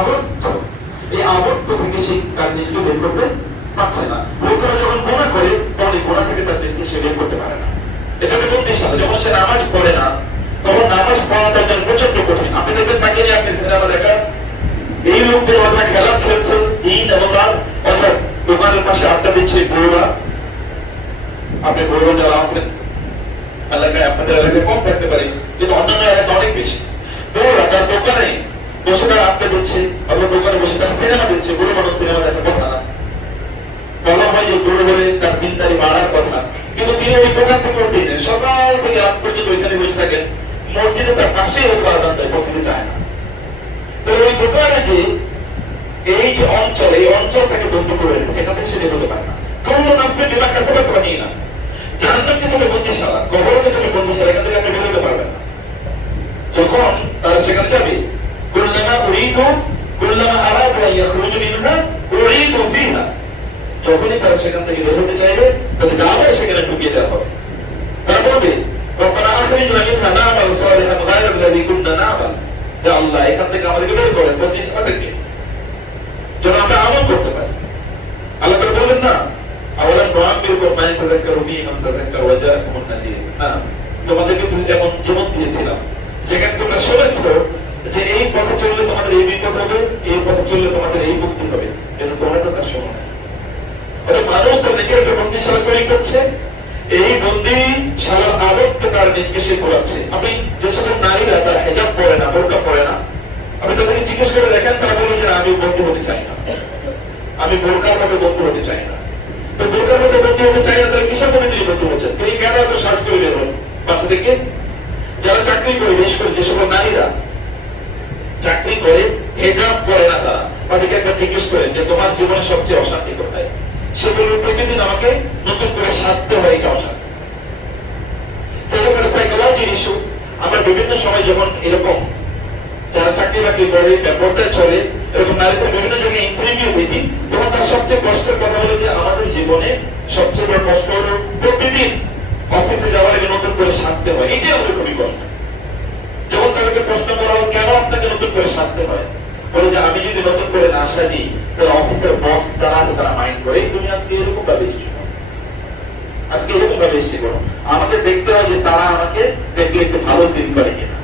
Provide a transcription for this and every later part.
আবদ্ধ, এই আবদ্ধ থেকে সে তার নিজকে বের করতে পারছে না। লোকেরা যখন গুনাহ করে তখন এই গুনাহ থেকে তার নিজকে সে বের করতে পারে না। এটা একটা বুদ্ধিশালী। যখন সে নামাজ পড়ে না তখন নামাজ পড়া তার জন্য প্রচন্ড কঠিন। আপনি দেখবেন তাকে নিয়ে আপনি সিনেমা দেখা, এই লোকদের অনেক খেলা খেলছে ঈদ এবং রাত, অর্থাৎ দোকানের পাশে আড্ডা দিচ্ছে বউরা। আপনি বউরা যারা আছেন এলাকায়, আপনাদের এলাকায় কম থাকতে পারে, কিন্তু অন্যান্য এলাকায় অনেক বেশি। বউরা তার দোকানে বসে তারা আড্ডা দিচ্ছে, অথবা দোকানে বসে তারা সিনেমা দিচ্ছে। বুড়ো মানুষ সিনেমা দেখার কথা না, বলা হয় যে বুড়ো হলে তার দিনদারি বাড়ার কথা, কিন্তু তিনি ওই দোকান থেকে উঠে সকাল থেকে রাত পর্যন্ত ওইখানে বসে থাকেন। মসজিদে তার পাশেই হোক আদান দেয়, মসজিদে যায় না। তো ওই দোকানে যে এই যে অঞ্চল, এই অঞ্চল থেকে বন্ধ করে রেখেছে, এটা থেকে সে বেরোতে পারে না। কোন নামসে বিমা কাছে বানিয়ে না, জাহান্নামকে তুমি বন্দিশালা, কবরকে তুমি বন্দিশালা, এখান থেকে আপনি বেরোতে পারবেন না। যখন তারা সেখানে যাবে, কুল্লামা উরিদু কুল্লামা আরাদু আন ইয়াখরুজু মিনহা উরিদু ফিহা, যখনই তারা সেখান থেকে বের হতে চাইবে তাদের আবার সেখানে ঢুকিয়ে দেওয়া হবে। তারা বলবে রব্বানা আখরিজনা মিনহা না'মাল সালিহান গায়রা আল্লাযী কুননা না'মাল, যে আল্লাহ এখান থেকে আমাদেরকে বের করেন, বন্দিশালা থেকে, যেন আমরা আমল করতে পারি। আল্লাহ তাআলা বলেন না, আওয়ালাম নুআম্মিরকুম মা ইয়াতাযাক্কারু ফীহি মান তাযাক্কারা ওয়া জাআকুমুন নাযীর, হ্যাঁ তোমাদেরকে এমন জীবন দিয়েছিলাম যেখানে তোমরা শুনেছো যে এই পথে চললে তোমাদের এই বিপদ হবে, এই পথে চললে তোমাদের এই মুক্তি হবে, কিন্তু তোমরা তো তার শোনো না। মানুষ তো নিজের একটা বন্দিশালা তৈরি করছে, এই বন্দিশালার আবদ্ধ তার নিজকে সে ঘোরাচ্ছে। আপনি যে সকল নারীরা তারা হিজাব পরে না, বোরকা পরে না, আপনি তাদেরকে জিজ্ঞেস করে দেখেন, তারা বলে যে আমি বন্দী হতে চাই না, আমি বোরকার মধ্যে বন্দী হতে চাই না। তো বোরকার মধ্যে বন্দী হতে চাই না, তাহলে কিসব মনে তিনি বন্দী হচ্ছেন? তিনি কেন এত সাজ করে বেরোন বাসা থেকে? যারা চাকরি করে, বিশেষ করে যে সকল নারীরা চাকরি করে হিজাব পরে না, তাদেরকে একটা জিজ্ঞেস করেন যে তোমার জীবনে সবচেয়ে অশান্তি কোথায়? সে বলবে প্রতিদিন আমাকে নতুন করে সাজতে হয়, এটা অশান্তি। এরকম একটা সাইকোলজির ইস্যু। আমরা বিভিন্ন সময় যখন এরকম যারা চাকরি বাকরি করে, ব্যাপারটা চলে, এরকম নারীদের বিভিন্ন জায়গায় ইন্টারভিউ দিই, তখন তার সবচেয়ে কষ্টের কথা হলো যে আমাদের জীবনে সবচেয়ে বড় কষ্ট হলো প্রতিদিন অফিসে যাওয়ার আগে নতুন করে সাজতে হয়। এটাই আমাদের খুবই কষ্ট। যখন তাদেরকে প্রশ্ন করা হয় কেন আপনাকে নতুন করে সাজতে হয়, বলে যে আমি যদি নতুন করে না সাজি তাহলে অফিসের বস যারা আছে তারা মাইন্ড করে তুমি আজকে এরকম ভাবে এসেছো, আজকে এরকম ভাবে এসে করো। আমাদের দেখতে হয় যে তারা আমাকে দেখলে একটু ভালো দিন করে কিনা।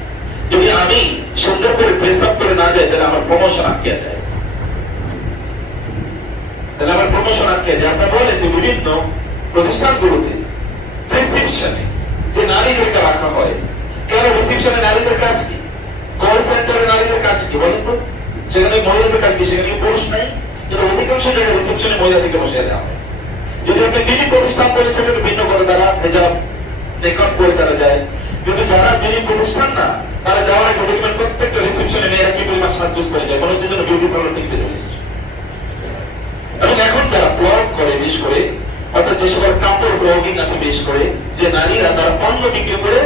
যদি আমি সুন্দর করে ড্রেস আপ করে না যাই তাহলে আমার প্রমোশন আটকে যায়, তাহলে আমার প্রমোশন আটকে যায়। আপনার বলেন যে বিভিন্ন প্রতিষ্ঠানগুলোতে রিসেপশনে যে নারীদেরকে রাখা হয়, কেন রিসেপশনে নারীদের কাজ কি? কল সেন্টারে নারীদের কাজ কি বলেন তো? সেখানে মহিলাদের কাজ কি? সেখানে পুরুষ নাই, কিন্তু অধিকাংশ জায়গায় রিসেপশনে মহিলাদেরকে বসিয়ে দেওয়া হয়। যদি আপনি দিনী প্রতিষ্ঠান করে সেটাকে ভিন্ন করে, তারা হিজাব মেকআপ করে তারা যায়, কিন্তু যারা দিনী প্রতিষ্ঠান না, তারা যাওয়ার আগে দেখবেন প্রত্যেকটা রিসেপশনে মেয়েরা কি পরিমাণ সাজগোজ করে যায়, মনে হচ্ছে যেন বিউটি পার্লার থেকে চলে এসেছে। এবং এখন যারা ব্লগ করে, বিশেষ করে অর্থাৎ যে সকল কাপড় ব্লগিং আছে, বিশেষ করে যে নারীরা তারা পণ্য বিক্রি করে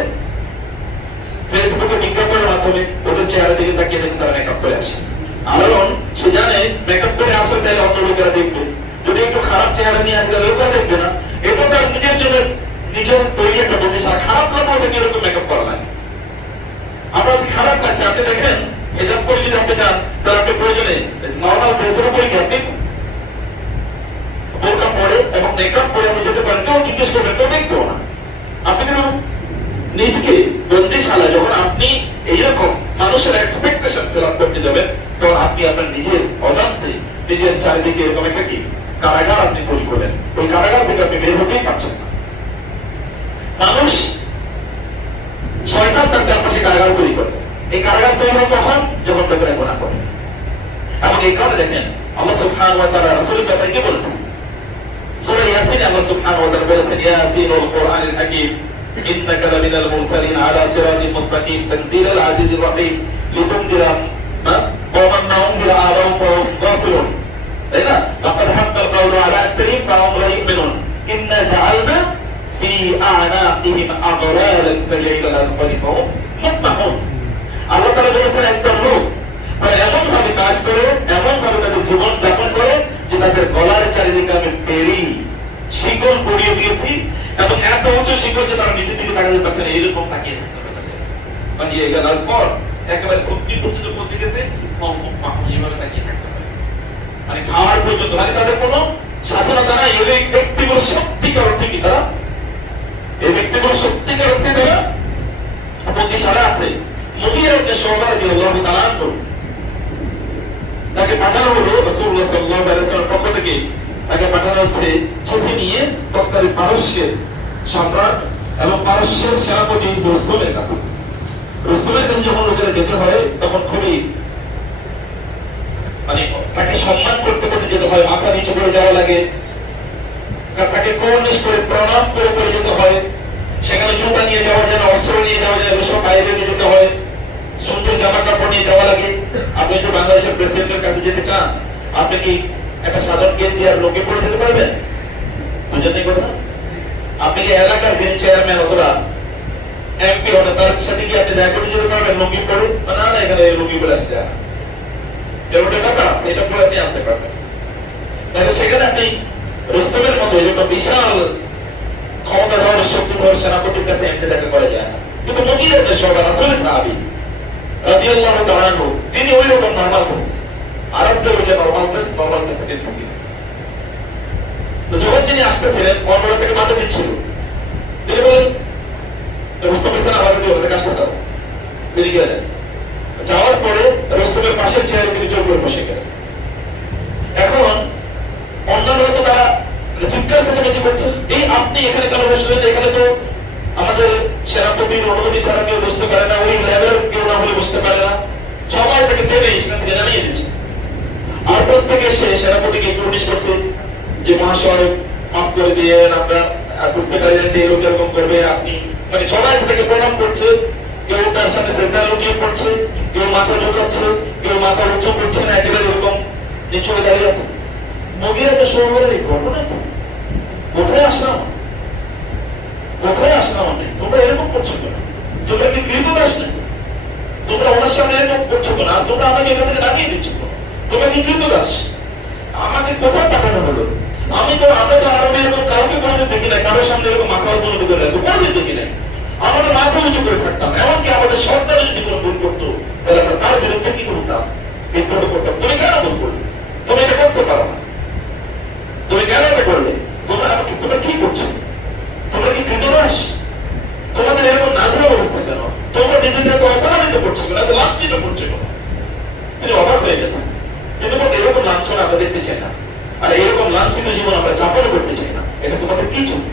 ফেসবুকে বিজ্ঞাপনের মাধ্যমে ওদের চেহারা দিকে তাকিয়ে দেখে তারা মেকআপ করে আসে। কারণ সে জানে মেকআপ করে আসলে তাহলে অন্য লোকেরা দেখবে, যদি একটু খারাপ চেহারা নিয়ে আসলে লোকেরা দেখবে না। এটা তার নিজের জন্য নিজের তৈরি একটা বন্দিশালা। খারাপ লাগবে ওদেরকে এরকম মেকআপ করা লাগে। আপনার যে খারাপ লাগছে, আপনি দেখেন হিজাব করে যদি আপনি যান তাহলে আপনি প্রয়োজনে নর্মাল ড্রেসের উপরে কি আপনি বোরকা পরে এবং মেকআপ করে আপনি যেতে পারেন, কেউ জিজ্ঞেস করবেন, কেউ দেখবেও না। আপনি কিন্তু নিজকে বন্দিশালা যখন আপনি এইরকম মানুষের এক্সপেকটেশন ফিল আপ করতে যাবেন, তখন আপনি আপনার নিজের অজান্তে নিজের চারিদিকে এরকম একটা কি কারাগার আপনি তৈরি করলেন। ওই কারাগার থেকে আপনি বের হতেই পারছেন না। মানুষ শয়তান তার চারপাশে কারাগার তৈরি করে। এই কারাগার তৈরি হয় কখন? যখন লোকেরা গুনাহ করে। এবং এই কারণে দেখেন আল্লাহ সুবহানাহু ওয়া তাআলা রাসূলের ব্যাপারে কি বলেছেন? সূরা ইয়াসিনে আল্লাহ সুবহানাহু ওয়া তাআলা বলেছেন, ইয়াসিন ওয়াল কুরআনিল হাকীম ইন্নাকা লামিনাল মুরসালিন আলা সিরাতিন মুস্তাকিম তানজিলাল আজিজির রহিম লিতুনদিরা কওমান মা উনদিরা আবাহুম ফাহুম গাফিলুন। তাই না? লাকাদ হাক্কাল কাওলু আলা আকসারিহিম ফাহুম লা ইউমিনুন ইন্না জাআলনা ফি আ'নাকিহিম আগলালান ফালাইলা আযকারিফাহুম মুতমাহুন। আল্লাহ তাআলা বলেছেন একদম লোক এমন ভাবে কাজ করে, এমন ভাবে তাদের জীবন যাপন করে যে তাদের গলার চারিদিকে আমি বেড়ি শিকল পরিয়ে দিয়েছি, এবং এত উঁচু শিকল যে তারা নিচের দিকে তাকাতে পারছে না, এইরকম তাকিয়ে থাকতে হবে। মানে এই গেলার পর একেবারে খুব পর্যন্ত পৌঁছে গেছে, এইভাবে তাকিয়ে থাকতে পারে, মানে খাওয়ার পর্যন্ত, মানে তাদের কোনো স্বাধীনতা নাই। এই ব্যক্তিগুলো সত্যিকার অর্থে কি তারা, এই ব্যক্তিগুলো সত্যিকার অর্থে তারা বন্দিশালা আছে। মুগীরা ইবনে শুবা রাদিয়াল্লাহু তাআলা আনহু, তাকে পাঠানো হলো রাসূলুল্লাহ সাল্লাল্লাহু আলাইহি ওয়াসাল্লাম পক্ষ থেকে, তাকে পাঠানো হচ্ছে চিঠি নিয়ে তৎকালীন পারস্যের সম্রাট এবং পারস্যের সেনাপতি রুস্তমের কাছে। রুস্তমের কাছে যখন লোকেরা যেতে হয় তখন খুবই মানে তাকে সম্মান করতে করতে যেতে হয়, মাথা নিচু করে যাওয়া লাগে, তাকে কোর্নিশ করে প্রণাম করে করে যেতে হয়। সেখানে জুতা নিয়ে যাওয়া যায় না, অস্ত্র নিয়ে যাওয়া যায় না, সব বাইরে নিয়ে যেতে হয়, সুন্দর জামা কাপড় নিয়ে যাওয়া লাগে। আপনি যদি বাংলাদেশের প্রেসিডেন্টের কাছে যেতে চান, আপনি কি একটা সাধারণ গেঞ্জি আর লুঙ্গি পরে যেতে পারবেন? বুঝেন এই কথা? আপনি কি এলাকার যিনি চেয়ারম্যান অথবা এমপি হলে তার সাথে কি আপনি দেখা করতে যেতে পারবেন লুঙ্গি পরে? না না, এখানে লুঙ্গি পরে আসতে হয়, এটা ব্যাপার আছে, এটা পরে আপনি আসতে পারবেন। তাহলে সেখানে আপনি রুস্তমের মতো এরকম বিশাল ক্ষমতা ধরনের শক্তি ধরে সেনাপতির কাছে এমনি দেখা করা যায় না। কিন্তু মুগীরা ইবনে শুবা রাসূলের সাহাবী রাদিয়াল্লাহু তাআলা আনহু, তিনি ওই রকম নরমাল করছেন, আরবদের যে নরমাল ড্রেস, নরমাল ড্রেসে তিনি ঢুকে। তো যখন তিনি আসতেছিলেন কর্মরা থেকে বাধা দিচ্ছিল, তিনি বলেন রুস্তম ইসলাম আবার দিয়ে ওদের কাছে দাও, তিনি গেলেন। যাওয়ার পরে রুস্তমের পাশের চেয়ারে তিনি জোর করে বসে গেলেন। এখন অন্যান্য তো তারা চিৎকার চেঁচামেচি করছে, এই আপনি এখানে কেন বসলেন, এখানে তো আমাদের সেনাপতির অনুমতি ছাড়া কেউ বসতে পারে না, ওই লেভেল কেউ না হলে বসতে পারে না। সবাই তাকে টেনে সেখান থেকে নামিয়ে দিচ্ছে। আর প্রত্যেকে এসে সেনাপতিকে নোটিশ করছে যে মহাশয় মাফ করে দিয়ে আমরা বুঝতে পারলেন যে এরকম এরকম করবে আপনি, মানে সবাই থেকে প্রণাম করছে, কেউ তার সাথে শ্রদ্ধা লুটিয়ে পড়ছে, কেউ মাথা ঝুঁকাচ্ছে, কেউ মাথা উঁচু করছে না, একেবারে এরকম নিচু দাঁড়িয়ে আছে। মুগীরা ইবনে শুবার এই ঘটনা কোথায় আসলাম, কোথায় আসলাম আমি? তোমরা এরকম করছো কেন? তোমরা কি কৃতদাস নাকি? তোমরা ওনার সামনে এরকম করছো কেন? আর তোমরা আমাকে এখান থেকে নামিয়ে দিচ্ছ কেন? তোমরা কি কৃতদাস? আমাকে কোথায় পাঠানো হলো? আমরা তো আরবে এরকম কাউকে কোনোদিন দেখি নাই, কারোর সামনে এরকম মাথা উঁচু করে রাখবো, কোনোদিন দেখি নাই। আমরা মাথা উঁচু করে থাকতাম, এমনকি আমাদের সন্তান যদি কোনো ভুল করতো তাহলে আমরা তার বিরুদ্ধে কি করতাম? বিদ্রোহ করতাম। তুমি কেন ভুল করলে? তুমি এটা করতে পারো না, তুমি কেন এটা করলে? তোমরা কি করছো? তোমরা কি কৃতদাস? তোমাদের এরকম নাজেহাল অবস্থা কেন? তোমরা নিজেদের এত অপমানিত করছো কেন, এত লাঞ্ছিত করছো কেন? তিনি অবাক হয়ে গেছেন। কিন্তু এরকম লাঞ্ছনা আমরা দেখতে চাই না, আর এরকম লাঞ্ছিত জীবন আমরা যাপন করতে চাই না। এটা তোমাদের কি চলবে?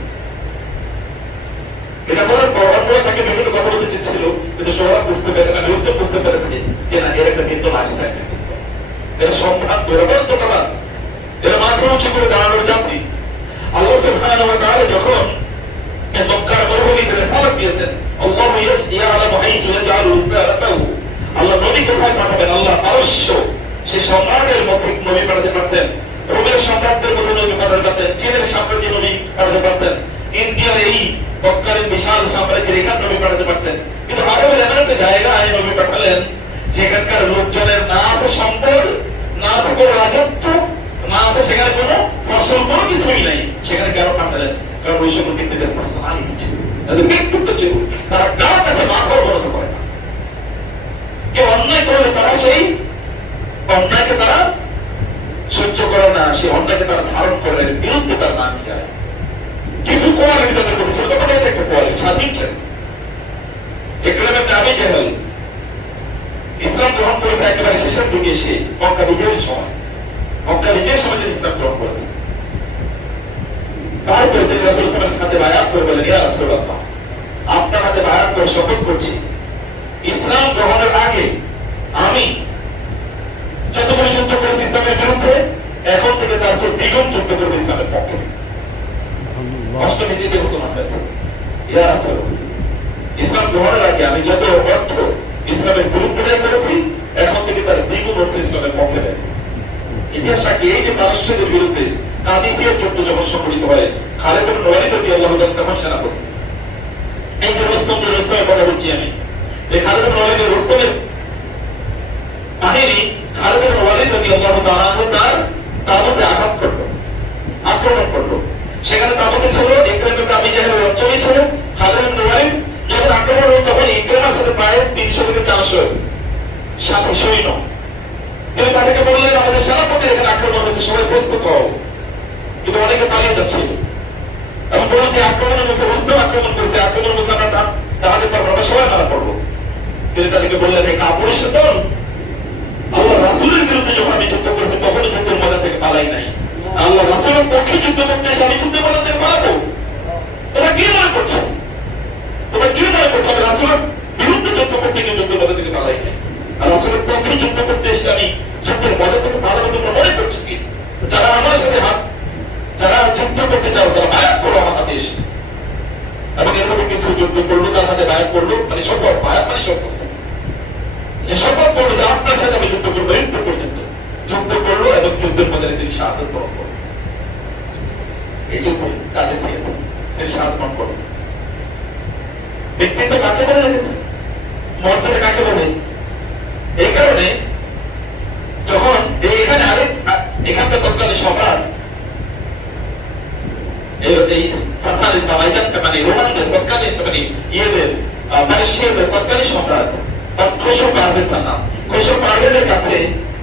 এটা বলার পর তাকে বিভিন্ন কথা বলতে চেয়েছিল, কিন্তু সবাই বুঝতে পেরে না, বুঝতে পেরেছে যে না, এর একটা কিন্তু লাশ থাকে, এরা সম্ভ্রান্ত, এরা বর্তমান, এরা মাথা উঁচু করে দাঁড়ানোর জাতি। আল্লাহ সুবহানাহু ওয়া তাআলা যখন মক্কার মরুভূমিতে রিসালাত দিয়েছেন, আল্লাহু ইয়ালামু হাইসু ইয়াজআলু রিসালাতাহু, আল্লাহ নবী কোথায় পাঠাবেন, আল্লাহ অবশ্য সেই সম্রাটের মধ্যে নবী পাঠাতে পারতেন, রোমের সম্রাটদের মধ্যে নবী পাঠাতে পারতেন, চীনের সাম্রাজ্যে নবী পাঠাতে পারতেন, ইন্ডিয়ার এই তৎকালীন বিশাল সাম্রাজ্যের এখানে নবী পাঠাতে পারতেন। কিন্তু আরবের এমন একটা জায়গায় নবী পাঠালেন যেখানকার লোকজনের না আছে সম্পদ, না আছে কোনো রাজত্ব, না আছে সেখানে কোনো ফসল, কোনো কিছুই নাই। সেখানে কেন পাঠালেন? কারণ ওই সকল ব্যক্তিদের পার্সোনালিটি ছিল, তাদের ব্যক্তিত্ব ছিল, তারা কার কাছে মাথা অবনত করে না। কেউ অন্যায় করলে তারা সেই অন্যায়কে তারা সহ্য করে না, সেই অন্যায়কে তারা ধারণ করে, বিরুদ্ধে তার নাম যায়। কিছু কোয়ালিটি তাদের করেছিল, তখন এটা একটা কোয়ালিটি স্বাধীন ছিল। ইকরামা ইবনে আবি জাহল ইসলাম গ্রহণ করেছে একেবারে শেষের দিকে এসে, মক্কা বিজয়ের সময়, মক্কা বিজয়ের সময় তিনি ইসলাম গ্রহণ করেছে। তারপরে তিনি রাসূল সাল্লাল্লাহু আলাইহি ওয়াসাল্লামের হাতে বায়াত করে বলেন, ইয়া রাসূলুল্লাহ, আপনার হাতে বায়াত করে শপথ করছি, ইসলাম গ্রহণের আগে আমি যতগুলো যুদ্ধ করেছি ইসলামের বিরুদ্ধে, এখন থেকে তার চেয়ে দ্বিগুণ যুদ্ধ করবে ইসলামের পক্ষে। অষ্টমীতে মুসলমান হয়েছে, ইয়া রাসূলুল্লাহ, ইসলাম গ্রহণের আগে আমি যত অর্থ ইসলামের বিরুদ্ধে ব্যয় করেছি, এখন থেকে তার দ্বিগুণ অর্থ ইসলামের পক্ষে দেয়। ইতিহাস সাক্ষী, এই যে পারস্যদের বিরুদ্ধে কাদিসিয়ার যুদ্ধ যখন সংঘটিত হয়, খালিদ ইবনে ওয়ালিদ রাদিয়াল্লাহু তাআলা তখন সেনাপতি। এই যে রুস্তমের কথা বলছি আমি, এই খালিদ ইবনে ওয়ালিদ রুস্তমের কাহিনী, খালিদ ইবনে ওয়ালিদ রাদিয়াল্লাহু তাআলা তার তাবুতে আঘাত করলো, আক্রমণ করলো। সেখানে তাবুতে ছিল ইকরামা ইবনে আবি জাহলের অঞ্চলে ছিল। খালিদ ইবনে ওয়ালিদ যখন আক্রমণ হলো, তখন ইকরামার সাথে প্রায় 300 থেকে 400 সাথী সৈন্য তিনি তাদেরকে বললেন আমাদের সেনাপতি এখানে আক্রমণ হয়েছে, সবাই প্রস্তুত হও। কিন্তু অনেকে পালিয়ে যাচ্ছে এবং বলল যে আক্রমণের মুখে মুসলিম আক্রমণ করেছে, আক্রমণের মুখে আমরা দাঁড়াতে পারবো, আমরা সবাই মারা পড়বো। তিনি তাদেরকে বললেন এই কাপুরুষ দল, আল্লাহ রাসূলের বিরুদ্ধে যখন আমি যুদ্ধ করেছি তখন যুদ্ধের মজা থেকে পালাই নাই, আল্লাহ রাসূলের পক্ষে যুদ্ধ করতে এসে আমি যুদ্ধের মজা থেকে পালাবো? তোমরা কি মনে করছো? তোমরা কি মনে করছো আমি রাসূলের বিরুদ্ধে যুদ্ধ করতে গিয়ে যুদ্ধের মজা থেকে পালাই নাই, আর রাসূলের পক্ষে যুদ্ধ করতে এসে আমি যুদ্ধের মজা থেকে পালাবো তোমরা মনে করছো কি? যারা আমার সাথে যারা যুদ্ধ করতে চাও তারা বায়াত করো আমার হাতে এসে। এবং এরকম কিছু যুদ্ধ করলো, তার হাতে বায়াত করলো, মানে শপথ, বায়াত মানে শপথ, যে শপথ করলো যে আপনার সাথে আমি যুদ্ধ করবো, এই পর্যন্ত যুদ্ধ করলো এবং যুদ্ধের মধ্যে তিনি শাহাদাত বরণ করলেন। এই যুদ্ধ তাদের তিনি শাহাদাত বরণ করলেন। ব্যক্তিত্ব কাকে বলে রেখেছে, মর্যাদা কাকে বলে? এই কারণে যখন এখানে এখানকার তৎকালীন সম্রাট এই সাসারিন বা বাইজান্তের মানে রোমানদের তৎকালীন মানে ইয়েদের পারস্যদের তৎকালীন সম্রাট খসরু পারভেজ তার নাম। খসরু পারভেজের কাছে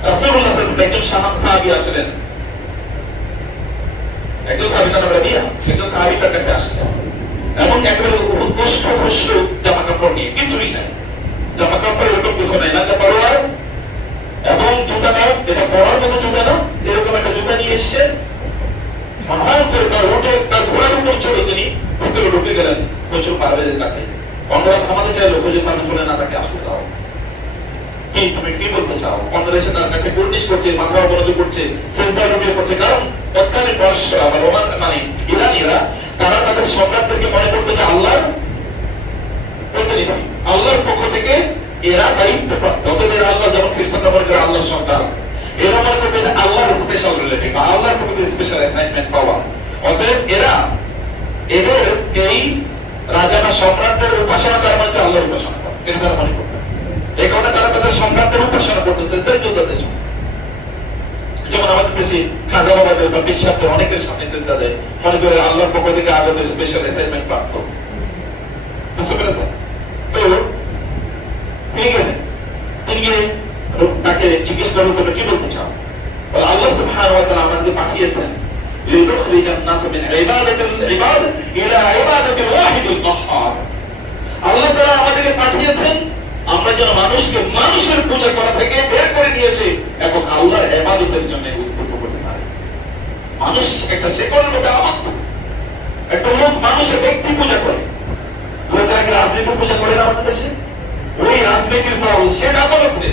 রাসূলুল্লাহ সাল্লাল্লাহু আলাইহি ওয়াসাল্লাম একজন সাহাবী আসলেন, একজন সাহাবী তার নাম রাবিয়া, একজন সাহাবী তার কাছে আসলেন এবং একেবারে উৎকৃষ্ট খসরু জামা কাপড় নিয়ে, কিছুই নাই, জামা কাপড় এরকম কিছু নাই, না তলোয়ার এবং জুতা না, এটা পরার মতো জুতা না, এরকম একটা জুতা নিয়ে এসছে। মহান করে তার উঠে তার ঘোড়ার উপর চড়ে তিনি ভিতরে ঢুকে গেলেন খসরু পারভেজের কাছে। অন্যরা থামাতে চাইলো, খসরু পারভেজ বলে না, তাকে আসতে দাও, কি তুমি কি বলতে চাও? অন্যরা এসে তার কাছে কুর্নিশ করছে, মাথা অবনত করছে, সিজদা রুকিয়ে করছে, কারণ তৎকালীন পারস্যরা বা রোমান মানে ইরানীরা তারা তাদের সম্রাটদেরকে মনে করতো যে আল্লাহর প্রতিনিধি, আল্লাহর পক্ষ থেকে এরা দায়িত্বপ্রাপ্ত। অতএব আল্লাহ যেমন খ্রিস্টানরা মনে করে আল্লাহর সন্তান, এরা মনে করবে যে আল্লাহর স্পেশাল রিলেটিভ বা আল্লাহর পক্ষ থেকে স্পেশাল অ্যাসাইনমেন্ট পাওয়া। অতএব এদের এই রাজা বা সম্রাটদের উপাসনা করা মানে আল্লাহর উপাসনা করা, এটা তারা মনে করবে। এই কারণে তারা তাদের সম্রাটদের উপাসনা করতেছে যোদ্ধাদের। যেমন আমাদের দেশে খাজা বাবাদের বা বিশ্বাসের অনেকের সামনে চিন্তা দেয়, মনে করে আল্লাহর পক্ষ থেকে আগত স্পেশাল অ্যাসাইনমেন্ট প্রাপ্ত। বুঝতে পেরেছেন? তো তিনি গেলেন, তিনি গিয়ে তাকে জিজ্ঞেস করলেন তুমি কি বলতে চাও? বলে আল্লাহ সুবহানাহু ওয়া তাআলা আমাদেরকে পাঠিয়েছেন লিনুখরিজান নাস মিন ইবাদাতিল ইবাদ ইলা ইবাদাতিল ওয়াহিদিল কাহ্হার। আল্লাহ তাআলা আমাদেরকে পাঠিয়েছেন আমরা যেন মানুষকে মানুষের পূজা করা থেকে বের করে নিয়ে এসে এবং আল্লাহর ইবাদতের জন্য উদ্বুদ্ধ করতে পারে। মানুষ একটা শেকড়ের মধ্যে আবদ্ধ, একটা লোক মানুষের ব্যক্তি পূজা করে, লোকেরা রাজনীতি পূজা করে না আমাদের দেশে। ওই রাজনীতির দল সে যা বলেছে,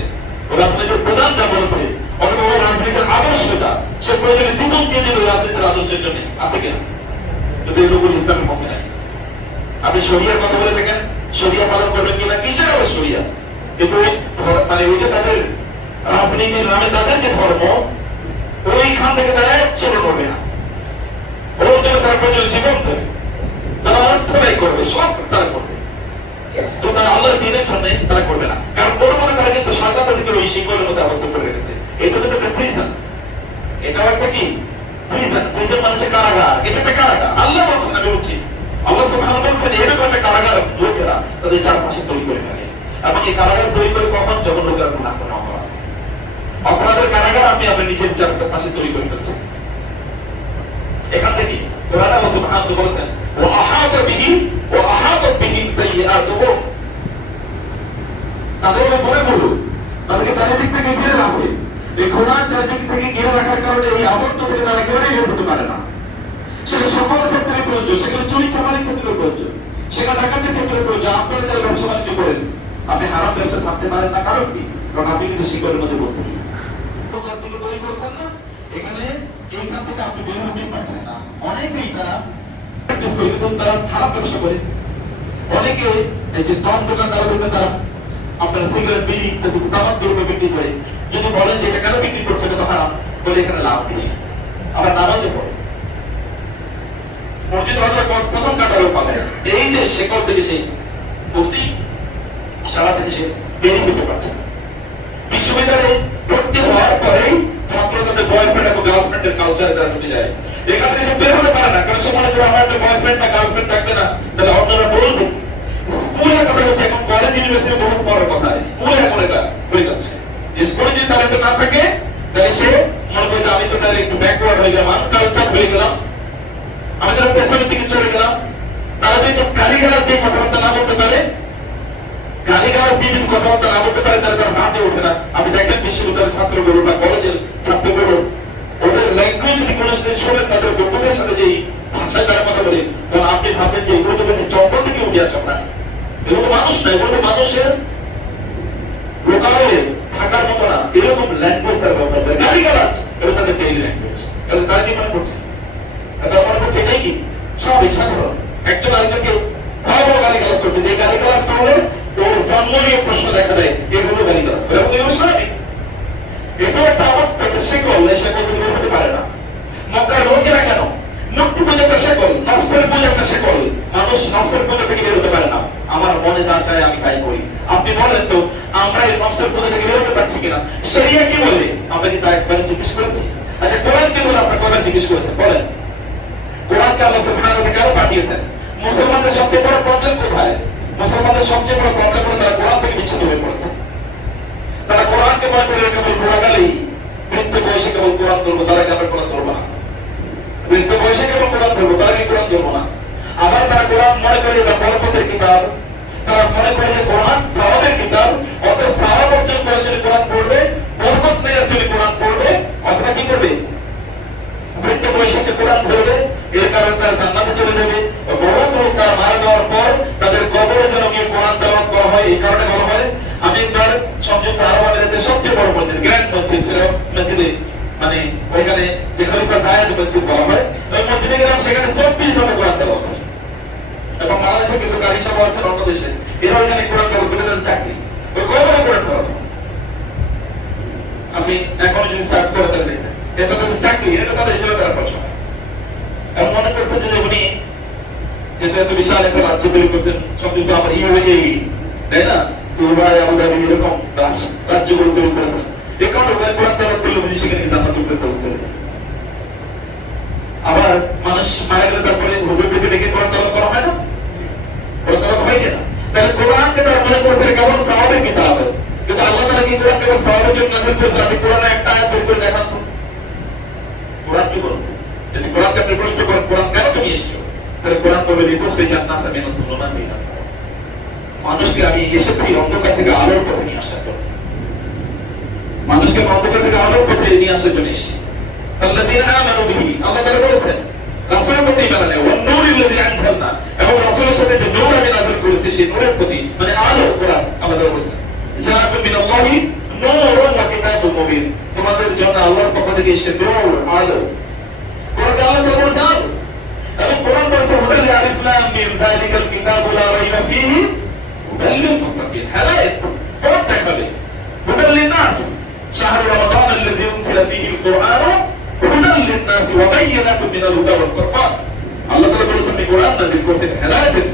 রাজনীতির প্রধান যা বলেছে, অথবা ওই রাজনীতির আদর্শটা সে প্রয়োজনে জীবন দিয়ে দেবে রাজনীতির আদর্শের জন্য, আছে কিনা? যদি এই লোক ইসলামের পক্ষে নাই। আপনি শরিয়ার কথা বলে দেখেন, শরিয়া পালন করবেন কিনা, কিসের হবে শরিয়া? কিন্তু মানে ওই যে তাদের রাজনীতির নামে তাদের যে ধর্ম, ওইখান থেকে তারা এক চলে করবে না, ওর জন্য তার প্রয়োজন জীবন দেবে, তারা অর্থ ব্যয় করবে, সব তারা করবে, তো তারা আল্লাহর দ্বীনের জন্য তারা করবে না। কারণ ওর মধ্যে তারা কিন্তু সরকারকে ওই শিকলের মধ্যে আবদ্ধ করে রেখেছে। এটা কিন্তু একটা প্রিজন, এটাও একটা কি প্রিজন, প্রিজন মানুষের কারাগার, এটা একটা কারাগার। আল্লাহ বলছেন, আমি বলছি আল্লাহ সুবহানাহু বলছেন এরকম একটা কারাগার লোকেরা তাদের চারপাশে তৈরি করে ফেলে। এবং এই কারাগার তৈরি করে কখন? যখন লোকেরা গুনাহ করে, অপরাধের কারাগার আপনি আপনার নিজের চারপাশে তৈরি করে ফেলছেন। এখান থেকে কোরআন আল্লাহ সুবহানাহু বলছেন ওয়া আহাতা বিহিম সাইয়্যাতুহু, তাদের উপরে বলো, তাদেরকে চারিদিক থেকে ঘিরে রাখবে। এই কোরআন চারিদিক থেকে ঘিরে রাখার কারণে এই আবদ্ধ থেকে তারা একেবারেই বের হতে পারে না। সেটা সকল ক্ষেত্রে প্রযোজ্য, সেখানে চুরি চামারির ক্ষেত্রে প্রযোজ্য, সেখানে ডাকাতির ক্ষেত্রে প্রযোজ্য। আপনারা যারা ব্যবসা বাণিজ্য করেন, আপনি হারাম ব্যবসা ছাড়তে পারেন না, কারণ কি? কারণ আপনি কিন্তু শিকড়ের মধ্যে বলতে তৈরি করছেন না, এখানে এইখান থেকে আপনি বের হতেই পারছেন না। অনেকেই তারা খারাপ ব্যবসা করে, অনেকে এই যে দম দোকানদার বলবে তারা আপনার সিগারেট বিড়ি তামাক দ্রব্য বিক্রি করে। যদি বলেন যে এটা কেন বিক্রি করছে, এটা তো হারাম, বলে এখানে লাভ বেশি। আবার নামাজে পড়ে মসজিদ প্রথম কাটারও পাবে, এই যে শেকড় থেকে সেই বস্তি সারা থেকে সে বেরিয়ে যেতে পারছে। বিশ্ববিদ্যালয়ে ভর্তি হওয়ার পরেই ছাত্র তাদের বয়ফ্রেন্ড এবং গার্লফ্রেন্ডের কালচারে তারা ঢুকে যায়। এখান থেকে সে বের হতে পারে না, কারণ সে মনে করে আমার একটা বয়ফ্রেন্ড বা গার্লফ্রেন্ড থাকবে না, তাহলে অন্যরা বলবো। স্কুলের কথা বলছে, এখন কলেজ ইউনিভার্সিটি বহুত বড় কথা, স্কুলে এখন এটা হয়ে যাচ্ছে। স্কুলে যদি তার একটা না থাকে আমি যারা পেছনের দিকে চলে গেলাম, তারা যদি গালিগালাজ দিয়ে কথাবার্তা না বলতে পারে, গালিগালাজ দিয়ে যদি কথাবার্তা না বলতে পারে, তারা তার হাতে ওঠে না। আপনি দেখেন বিশ্ববিদ্যালয়ের ছাত্রগুলো বা কলেজের ছাত্রগুলো, ওদের ল্যাঙ্গুয়েজ যদি কোনো শোনেন, তাদের বন্ধুদের সাথে যে ভাষায় তারা কথা বলে, তখন আপনি ভাববেন যে এগুলো তো জঙ্গল থেকে উঠে আসে। আপনার এগুলো তো মানুষ না, এগুলো তো মানুষের লোকালয়ে থাকার মতো না, এরকম ল্যাঙ্গুয়েজ তারা ব্যবহার করে। গালিগালাজ এটা তাদের ডেইলি ল্যাঙ্গুয়েজ। তাহলে তারা কি মনে করছে? তারা মনে করছে এটাই কি স্বাভাবিক সাধারণ। একজন আরেকজনকে ভয়াবহ গালিগালাজ করছে, যে গালিগালাজ করলে ওর জন্ম নিয়ে প্রশ্ন দেখা দেয়, এগুলো গালিগালাজ করে, এবং এগুলো স্বাভাবিক। এটা একটা আমার একটা শেকল, এই শেকল তুমি বের হতে পারে না। মক্কার লোকেরা কেন মূর্তি পূজা একটা শেকল, নফসের পূজা একটা শেকল, মানুষ নফসের পূজা থেকে বের হতে পারে না। আমার মনে যা চায় আমি তাই করি। আপনি বলেন তো আমরা এই নফসের পূজা থেকে বের হতে পারছি কিনা? শরিয়া কি বলে? আমরা কি তা একবার জিজ্ঞেস করেছি? আচ্ছা, কোরআন কি বলে? আপনার কোরআন জিজ্ঞেস করেছেন? বলেন, কোরআনকে আল্লাহ সুবহানাহু ওয়া তাআলা পাঠিয়েছেন। মুসলমানদের সবচেয়ে বড় প্রবলেম কোথায়? মুসলমানদের সবচেয়ে বড় প্রবলেম হলো তারা কোরআন থেকে বিচ্ছিন্ন হয়ে পড়েছে। তারা কোরআনকে মনে করে কেবল ঘোরাগালেই বৃদ্ধ বয়সে কেবল কোরআন ধরবো, তারা কেবল কোরআন ধরবো না। বৃদ্ধ বয়সে কেবল কোরআন ধরবো, তারা কি কোরআন ধরবো না। আবার তারা কোরআন মনে করে এটা বরকতের কিতাব, তারা মনে করে যে কোরআন সাওয়াবের কিতাব, অত সাওয়াব অর্জন করে যদি কোরআন পড়বে, বরকত নিয়ে যদি কোরআন পড়বে, অথবা কি করবে? বৃদ্ধ বয়সে কোরআন ধরবে, এর কারণে তারা জান্নাতে চলে যাবে। বরকত তারা মারা যাওয়ার পর তাদের কবরে যেন গিয়ে কোরআন তেলাওয়াত করা হয়, এই কারণে বলা হয়। আমি একবার সংযুক্ত আরব আমিরাতের সবচেয়ে বড় মসজিদ, গ্র্যান্ড মসজিদ ছিল, মসজিদে মানে ওইখানে যে খলিফা জায়েদ মসজিদ বলা হয়, ওই মসজিদে গেলাম, সেখানে 24 ঘন্টা কোরআন তেলাওয়াত হয়। এবং বাংলাদেশের কিছু কারি সভা আছে অন্য দেশে, এরা ওইখানে কোরআন তেলাওয়াত করে তাদের চাকরি, ওই কবরে কোরআন তেলাওয়াত। আপনি এখন যদি সার্চ করে তাহলে দেখবেন এটা তাদের চাকরি, এটা তাদের হিসেবে তারা পছন্দ। এবং মনে করছে যে উনি যেহেতু এত বিশাল একটা রাজ্য তৈরি করছেন, সংযুক্ত আমার ইউএই, তাই না, দুবাই, আবুধাবি, এরকম রাজ্যগুলো তৈরি করেছেন, এই কারণে কোরআন তেলাওয়াত করলে বুঝি সেখানে জান্নাত পেতে হচ্ছে। আবার মানুষ মারা গেলে তারপরে হুজুর পেটে ডেকে কোরআন তেলাওয়াত করা হয় না? কোরআন তেলাওয়াত হয় কিনা? তাহলে কোরআনকে তারা মনে করছে কেবল সাওয়াবের কিতাব, কিন্তু আল্লাহ তাআলা কি কোরআন কেবল সাওয়াবের জন্য নাযিল করেছেন? আপনি কোরআনে একটা আয়াত বের করে দেখান তো, কোরআন কি বলছে? যদি কোরআনকে আপনি প্রশ্ন করেন কোরআন কেন তুমি এসেছো, তাহলে কোরআন বলবে লিতুখরিজান নাসা মিনাল যুলুমাতি ইলান নূর, মানুষকে আমি এসেছি অন্ধকার থেকে আলোর পথে নিয়ে আসার জন্য। মানুষকে অন্ধকার থেকে আলোর পথে নিয়ে আসার জন্য এসেছি। আল্লাযীনা আমানু বিহি, আল্লাহ তাআলা বলেছেন রাসূলের প্রতি ঈমান আনে, ওয়ান নূরিল্লাযী আনজালনা, এবং রাসূলের সাথে যে নূর আমি নাযিল করেছি সেই নূরের প্রতি, মানে আলো, কোরআন আল্লাহ তাআলা বলেছেন জাআকুম মিনাল্লাহি নূরুন ওয়া কিতাবুম মুবিন, তোমাদের জন্য আল্লাহর পক্ষ থেকে এসে নূর, আলো। কোরআন আল্লাহ তাআলা বলেছেন আলো, এবং কোরআন বলেছে হুদাল আলিফ লাম মিম যালিকাল কিতাবু লা রাইবা ফীহি হুদাল লিল মুত্তাকিন, হেদায়েত পথ দেখাবে। হুদাল লিন-নাস, শাহরু রমাদান আল্লাযী উনজিলা ফীহিল কুরআন হুদাল লিন-নাস ওয়া বায়্যিনাতুম মিনাল হুদা ওয়াল ফুরকান, আল্লাহ তাআলা বলেছেন এই কোরআন নাযিল করেছেন হেদায়েতের,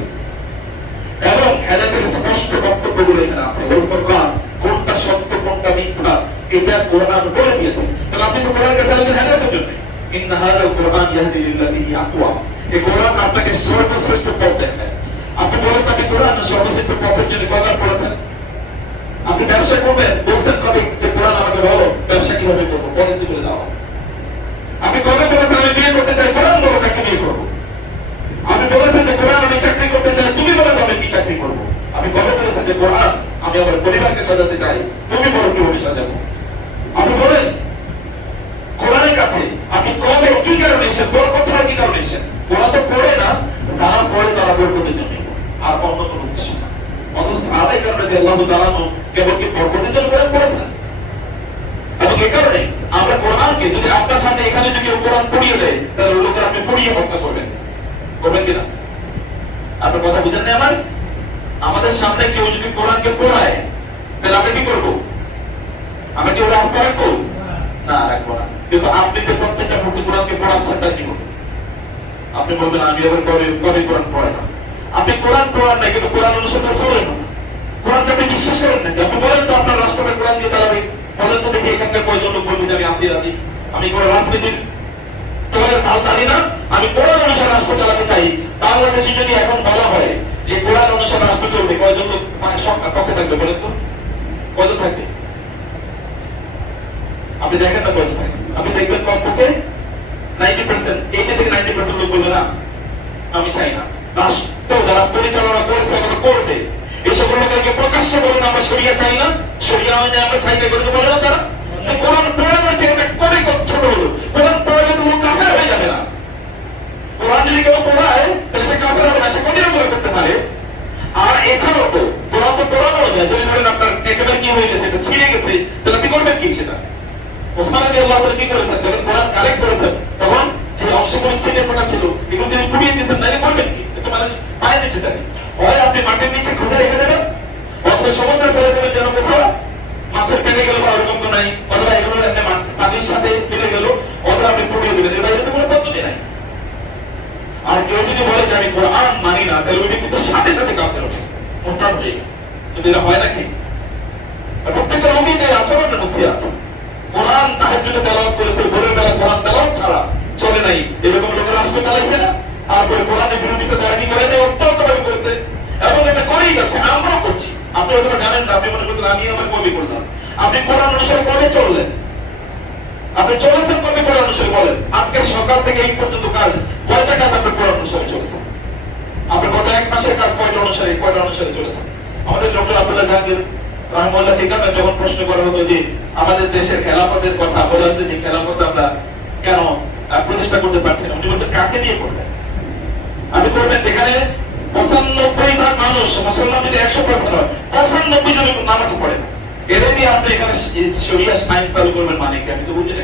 এবং হেদায়েতের স্পষ্ট বক্তব্যগুলো এখানে আছে। ওয়াল ফুরকান, কোনটা সত্য কোনটা মিথ্যা এটা কোরআন বলে দিয়েছে। তাহলে আপনি তো কোরআনকে চাইলেন হেদায়েতের জন্য। ইন্না হাযাল কুরআন ইয়াহদি লিল্লাযী হিয়া আকওয়াম, এই কোরআন আপনাকে সর্বশ্রেষ্ঠ পথ দেখায়। আপনি বলেন আপনি কোরআন সর্বশ্রেষ্ঠ পথের জন্য কতবার পড়েছেন? আপনি ব্যবসা করবেন, বলছেন কবে যে কোরআন আমাকে বলো ব্যবসা কিভাবে করবো, পলিসি বলে দাও। আপনি কবে বলেছেন আমি বিয়ে করতে চাই, কোরআন বলো কাকে বিয়ে করবো। আপনি বলেছেন যে কোরআন আমি চাকরি করতে চাই, তুমি বলো আমি কি চাকরি করবো। আপনি কবে বলেছেন যে কোরআন আমি আমার পরিবারকে সাজাতে চাই, তুমি বলো কিভাবে সাজাবো। আপনি বলেন কোরআনের কাছে আপনি কবে কি কারণে এসেছেন, বরকত ছাড়া কি কারণে এসেছেন। কোরআন তো পড়ে না, যারা পড়ে তারা বরকতের জন্য, আর অন্য কোনো উদ্দেশ্য না। অথচ সাহাবায়ে কেরাম রাদিয়াল্লাহু তাআলা কেবল কি বরকতের জন্য কোরআন পড়েছেন। এবং এই কারণে আমরা কোরআনকে যদি আপনার সামনে এখানে যদি কোরআন পড়িয়ে দেয়, তাহলে ওই লোকের আপনি পড়িয়ে হত্যা করবেন, করবেন কিনা? আপনার কথা বুঝেন না আমার? আমাদের সামনে কেউ যদি কোরআনকে পড়ায়, তাহলে আমরা কি করবো? আমরা কি ওরা আস্থা রাখবো? না, রাখবো না। কিন্তু আপনি যে প্রত্যেকটা মুহূর্তে কোরআনকে পড়াচ্ছেন তার কি করবেন? আপনি বলবেন আমি আবার কবে কোরআন পড়াই না। আপনি কোরআন পড়ান না, কিন্তু কোরআন অনুসারে চলেন না। কোরআনকে আপনি বিশ্বাস করেন নাকি? আপনি বলেন তো আপনার রাষ্ট্রকে কোরআন দিয়ে চালাবে, বলেন তো দেখি এখানকার কয়জন লোক বলবে যে আমি আছি রাজি, আমি কোনো রাজনীতির তোমাদের তাল তালি না, আমি কোরআন অনুসারে রাষ্ট্র চালাতে চাই। বাংলাদেশে যদি এখন বলা হয় যে কোরআন অনুসারে রাষ্ট্র চলবে, কয়জন লোক সরকার পক্ষে থাকবে বলেন তো? কয়জন থাকবে? আপনি দেখেন না কয়জন থাকবে? আপনি দেখবেন কমপক্ষে 90%, 80 থেকে 90% লোক বলবে না আমি চাই না। রাষ্ট্র যারা পরিচালনা করেছে অথবা করবে এই সকল লোককে প্রকাশ্যে বলেন আমরা শরিয়া চাই না, শরিয়া আইনে আমরা চাই না, এগুলো বলে না তারা। কোরআন পড়ানোর চেয়ে কবে কত ছোট হলো, কোরআন পড়ালে তো লোক কাফের হয়ে যাবে না। কোরআন যদি কেউ পড়ায় তাহলে সে কাফের হবে না, সে কঠিন করে করতে পারে। আর এছাড়াও তো কোরআন তো পড়ানো যায়, যদি ধরেন আপনার একেবারে কি হয়ে গেছে, এটা ছিঁড়ে গেছে, তাহলে আপনি করবেন কি সেটা? ওসমান রাদিয়াল্লাহু আনহু কি করেছেন, যখন কোরআন কালেক্ট করেছেন তখন যে অংশগুলো ছিঁড়ে ফোটা ছিল এগুলো তিনি পুড়িয়ে দিয়েছেন, নাইলে করবেন কি? এটা মানে পায়ে দিচ্ছে তাই হয় আপনি মাটির নিচে খুঁজে রেখে দেবেন, অথবা সমুদ্রে ফেলে দেবেন, যেন কোথাও মাছের পেটে গেল বা ওরকম তো নাই, অথবা এগুলো আপনি পানির সাথে মিলে গেল, অথবা আপনি পুড়িয়ে দেবেন, এর বাইরে তো কোনো পদ্ধতি নাই। আর কেউ যদি বলে যে আমি কোরআন মানি না, তাহলে ওই কিন্তু সাথে সাথে কাফের হবে, মুরতাদ হয়ে গেল। কিন্তু এটা হয় নাকি? প্রত্যেকটা লোকই এই আচরণের মধ্যে আছে। কোরআন তাহাজ্জুদে তেলাওয়াত করেছে, ভোরের বেলা কোরআন তেলাওয়াত ছাড়া চলে নাই, এরকম লোকের রাষ্ট্র চালাইছে না? তারপরে কোরআনের বিরোধিতা তারা কি করে দেয়, অত্যন্তভাবে করছে, এবং এটা করেই গেছে, আমরাও করছি। আপনি হয়তো জানেন না, আপনি মনে করছেন আমি আমার কবি করলাম। আপনি কোরআন অনুসারে কবে চললেন? আপনি চলেছেন কবে কোরআন অনুসারে বলেন? আজকে সকাল থেকে এই পর্যন্ত কাজ কয়টা কাজ আপনার কোরআন অনুসারে চলেছে? আপনার গত এক মাসের কাজ কয়টা অনুসারে চলেছে? আমাদের ডক্টর আব্দুল্লাহ জাহাঙ্গীর রাহমাতুল্লাহ ঠিকানা যখন প্রশ্ন করা হতো যে আমাদের দেশের খেলাফতের কথা বলা হচ্ছে, যে খেলাফত আমরা কেন প্রতিষ্ঠা করতে পারছি না, উনি বলতেন কাকে দিয়ে করবেন? আপনি করবেন যেখানে 95% মানুষ মুসলমান যদি 100% হয়, 95 জন নামাজ পড়ে না, এদের দিয়ে আপনি এখানে শরিয়া আইন চালু করবেন মানে কি? আমি তো বুঝি না।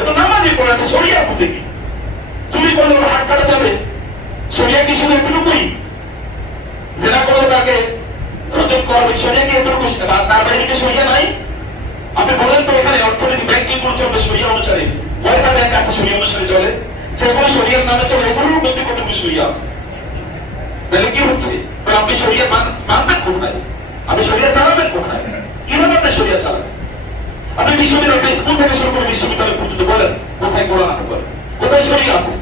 এটা নামাজই পড়ে না, শরিয়া বুঝে কি? চুরি করলে হাত কাটা যাবে, শরিয়া কি শুধু এটুকুই? জেনা করলে তাকে রজম করবে, শরিয়া কি এটুকু? তার বাইরে কি শরিয়া নাই? আপনি বলেন তো এখানে অর্থনীতি ব্যাংকিং গুলো চলবে শরিয়া অনুসারে, কয়টা ব্যাংক আছে শরিয়া অনুসারে চলে? যেগুলো শরিয়ার নামে চলে এগুলোর মধ্যে কতটুকু শরিয়া আছে? তাহলে কি হচ্ছে? আপনি শরিয়া মানবেন কোথায়? আপনি শরিয়া চালাবেন কোথায়? কিভাবে আপনি শরিয়া চালাবেন? আপনি বিশ্ববিদ্যালয় স্কুল থেকে শুরু করে বিশ্ববিদ্যালয় পর্যন্ত বলেন কোথায় কোরআন আছে, বলেন কোথায় শরিয়া আছে?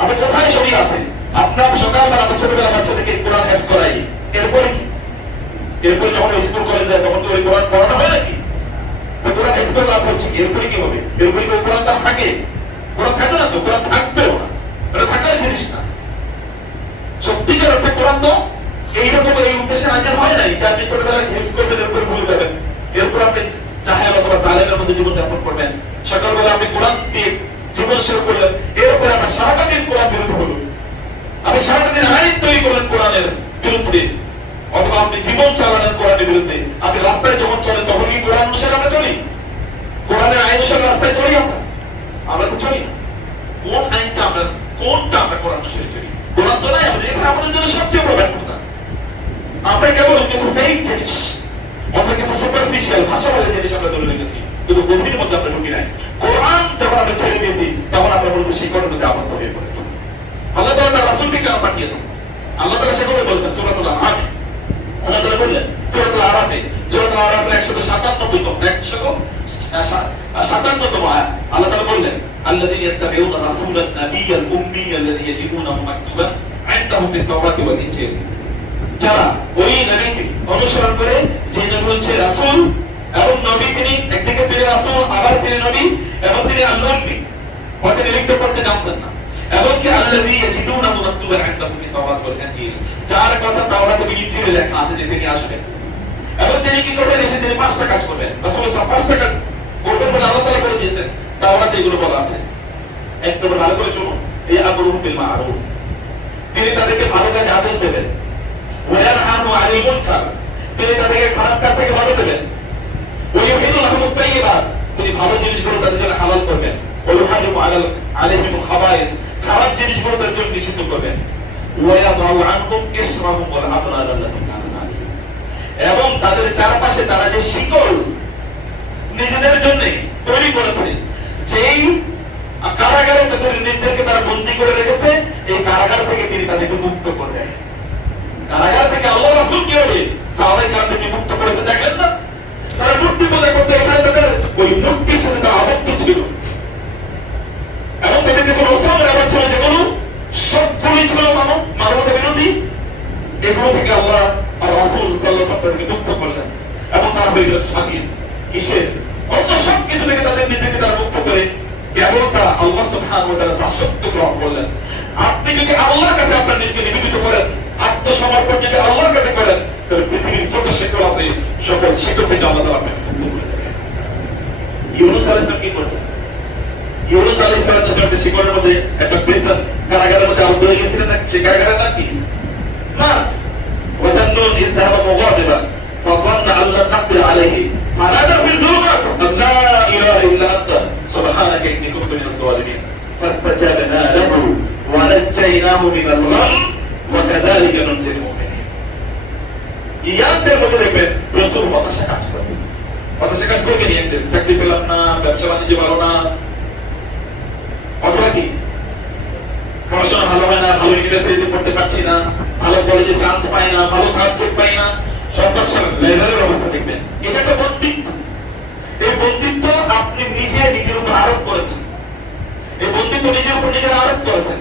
আপনি কোথায় শরিয়া আছে? আপনার সকালবেলা ছোটবেলা বাচ্চাদেরকে কোরআন হেফজ করাই, এরপরে যখন স্কুল কলেজ যায় তখন তো ওই কোরআন পড়ানো হয় নাকি? কোরআন হেফজ করে লাভ হচ্ছে, এরপরে কি হবে? এরপরে কি কোরআন তার থাকে? কোরআন থাকে না তো, কোরআন থাকবেও না, এটা থাকার জিনিস না। সত্যিকার অর্থে কোরআন তো এইরকম এই উদ্দেশ্যে নাযিল হয় নাই যে আপনি ছোটবেলায় হেফজ করবেন, এরপর ভুলে যাবেন, এরপর আপনি জাহেল অথবা জালেমের মধ্যে জীবন যাপন করবেন। সকালবেলা আপনি কোরআন দিয়ে জীবন শুরু করলেন, এরপরে আপনার সারাটা দিন কোরআন বিরুদ্ধে হলো, আপনি সারাটা দিন আইন তৈরি করলেন কোরআনের বিরুদ্ধে, অথবা আপনি জীবন চালালেন কোরআনের বিরুদ্ধে। আপনি রাস্তায় যখন চলেন তখন কি কোরআন অনুসারে আমরা চলি? কোরআনের আইন অনুসারে রাস্তায় চলি আমরা তো চলি না। কোনটা আমরা কোরআন অনুসারে চলি? কোরআন তো নাই আমাদের, এটা আমাদের জন্য সবচেয়ে বড় ব্যর্থতা। আমরা কেবল কিছু ফেক জিনিস অথবা কিছু সুপারফিশিয়াল ভাষাবাদী জিনিস আমরা ধরে রেখেছি, কিন্তু গভীর মধ্যে আমরা ঢুকি নাই। কোরআন যখন আমরা ছেড়ে দিয়েছি তখন আমরা বলতে শিকড়ের মধ্যে আবদ্ধ হয়ে পড়েছি। আল্লাহ তাআলা তার রাসূলকে কেন পাঠিয়েছেন? আল্লাহ তাআলা সেগুলো বলেছেন সূরাতুল আনআম। আল্লাহ তাআলা বললেন সূরাতুল আরাফে 157তম আয়াত, আল্লাহ তাআলা বললেন আল্লাযীনা ইয়াত্তাবিউনা রাসূলান নাবিয়্যাল উম্মিয়্যাল্লাযী ইয়াজিদুনাহু মাকতুবান ইনদাহুম ফিত-তাওরাতি ওয়াল ইনজিল, যারা ওই নবীকে অনুসরণ করে, যে নবী হচ্ছে রাসূল এবং নবী, তিনি একদিকে তিনি রাসূল, আবার তিনি নবী, এবং তিনি আল্লাহর নবী, তিনি লিখতে পড়তে জানতেন না, এবং কি আল্লাযী ইয়াজিদুনাহু মাকতুবান ইনদাহুম ফিত-তাওরাতি ওয়াল ইনজিল, যার কথা তাওরাত এবং ইনজিলে লেখা আছে যে তিনি আসবেন, এবং তিনি কি করবেন? এসে তিনি 5টা কাজ করবেন। রাসূল সাল্লাল্লাহু আলাইহি ওয়াসাল্লাম 5টা কাজ করবেন বলে আল্লাহ তাআলা বলে দিয়েছেন, তাওরাতে এগুলো বলা আছে। এক নম্বর, ভালো করে শুনুন, এই আমরুহু বিল মা'রুফ, তিনি তাদেরকে ভালো কাজে আদেশ দেবেন। ওয়ায়ানহাহু আনিল মুনকার, তিনি তাদেরকে খারাপ কাজ থেকে বাধা দেবেন। ওয়ায়ুহিল্লু লাহুমুত তাইয়্যিবাত, তিনি ভালো জিনিসগুলো তাদের জন্য হালাল করবেন। ওয়ায়ুহাররিমু আলাইহিমুল খাবায়েস, খারাপ জিনিসগুলো তাদের জন্য নিষিদ্ধ করবেন। ওয়ায়াদাউ আনহুম ইসরাহুম ওয়াল আগলাল আল্লাতী কানাত আলাইহিম, এবং তাদের চারপাশে তারা যে শিকল নিজেদের জন্য তৈরি করেছে, যেই কারাগারে তাদের নিজেদেরকে তারা বন্দী করে রেখেছে, এই কারাগার থেকে তিনি তাদেরকে মুক্ত করবেন। কারাগার থেকে আল্লাহ রাসূল কিভাবে সাহাবায়ে কেরামকে মুক্ত করেছে দেখেন না? তারা মুক্তি পূজা করতে, এখানে তাদের ওই মুক্তির সাথে তারা আবদ্ধ ছিল, এবং তাদের কিছু রসুলের ব্যাপার ছিল যেগুলো সবগুলি ছিল মানবতা বিরোধী। এগুলো থেকে আল্লাহ আর রাসূল সাল্লাল্লাহু আলাইহি ওয়াসাল্লাম তাদেরকে মুক্ত করলেন, এবং তারা হয়ে গেল স্বাধীন। কিসের? অন্য সব কিছু থেকে তাদের নিজেকে তারা মুক্ত করে কেবল তারা আল্লাহ সুবহানাহু ওয়া তাআলা দাসত্ব গ্রহণ করলেন। আপনি যদি আল্লাহর কাছে আপনার নিজকে নিবেদিত করেন, আত্মসমর্পণ যদি আল্লাহর কাছে করেন, তাহলে পৃথিবীর যত শিকল আছে সকল শিকল থেকে আল্লাহ তাআলা আপনাকে মুক্ত করে দেবেন। ইউনূস আলাইহিস সালাম কি করলেন? ইউনূস আলাইহিস সালামের শিকলের মধ্যে একটা প্রিজন কারাগারের মধ্যে আবদ্ধ হয়ে গেছিলেন না? সেই কারাগারের নাম কি? মাস। وَذَنُّونَ إِذْ ذَهَبَ مُغَاضِبًا فَظَنَّ أَن لَّن نَّقْدِرَ عَلَيْهِ فَنَادَىٰ فِي الظُّلُمَاتِ أَن لَّا إِلَٰهَ إِلَّا أَنتَ سُبْحَانَكَ إِنِّي كُنتُ مِنَ الظَّالِمِينَ فَاسْتَجَبْنَا لَهُ وَنَجَّيْنَاهُ مِنَ الْغَمِّ وَكَذَٰلِكَ نُنجِي الْمُؤْمِنِينَ। ইয়াদের মধ্যে দেখবেন প্রচুর হতাশা কাজ করে। হতাশা কাজ করে কেন? ইয়াদের চাকরি পেলাম না, ব্যবসা বাণিজ্য ভালো না, অথবা কি পড়াশোনা ভালো হয় না, ভালো ইউনিভার্সিটিতে পড়তে পারছি না, ভালো কলেজে চান্স পাই না, ভালো সাবজেক্ট পাই না, সমস্যার লেভেলের অবস্থা দেখবেন। এটা একটা বন্দিত্ব। এই বন্দিত্ব আপনি নিজের উপর আরোপ করেছেন। এই বন্দিত্ব নিজের উপর নিজের আরোপ করেছেন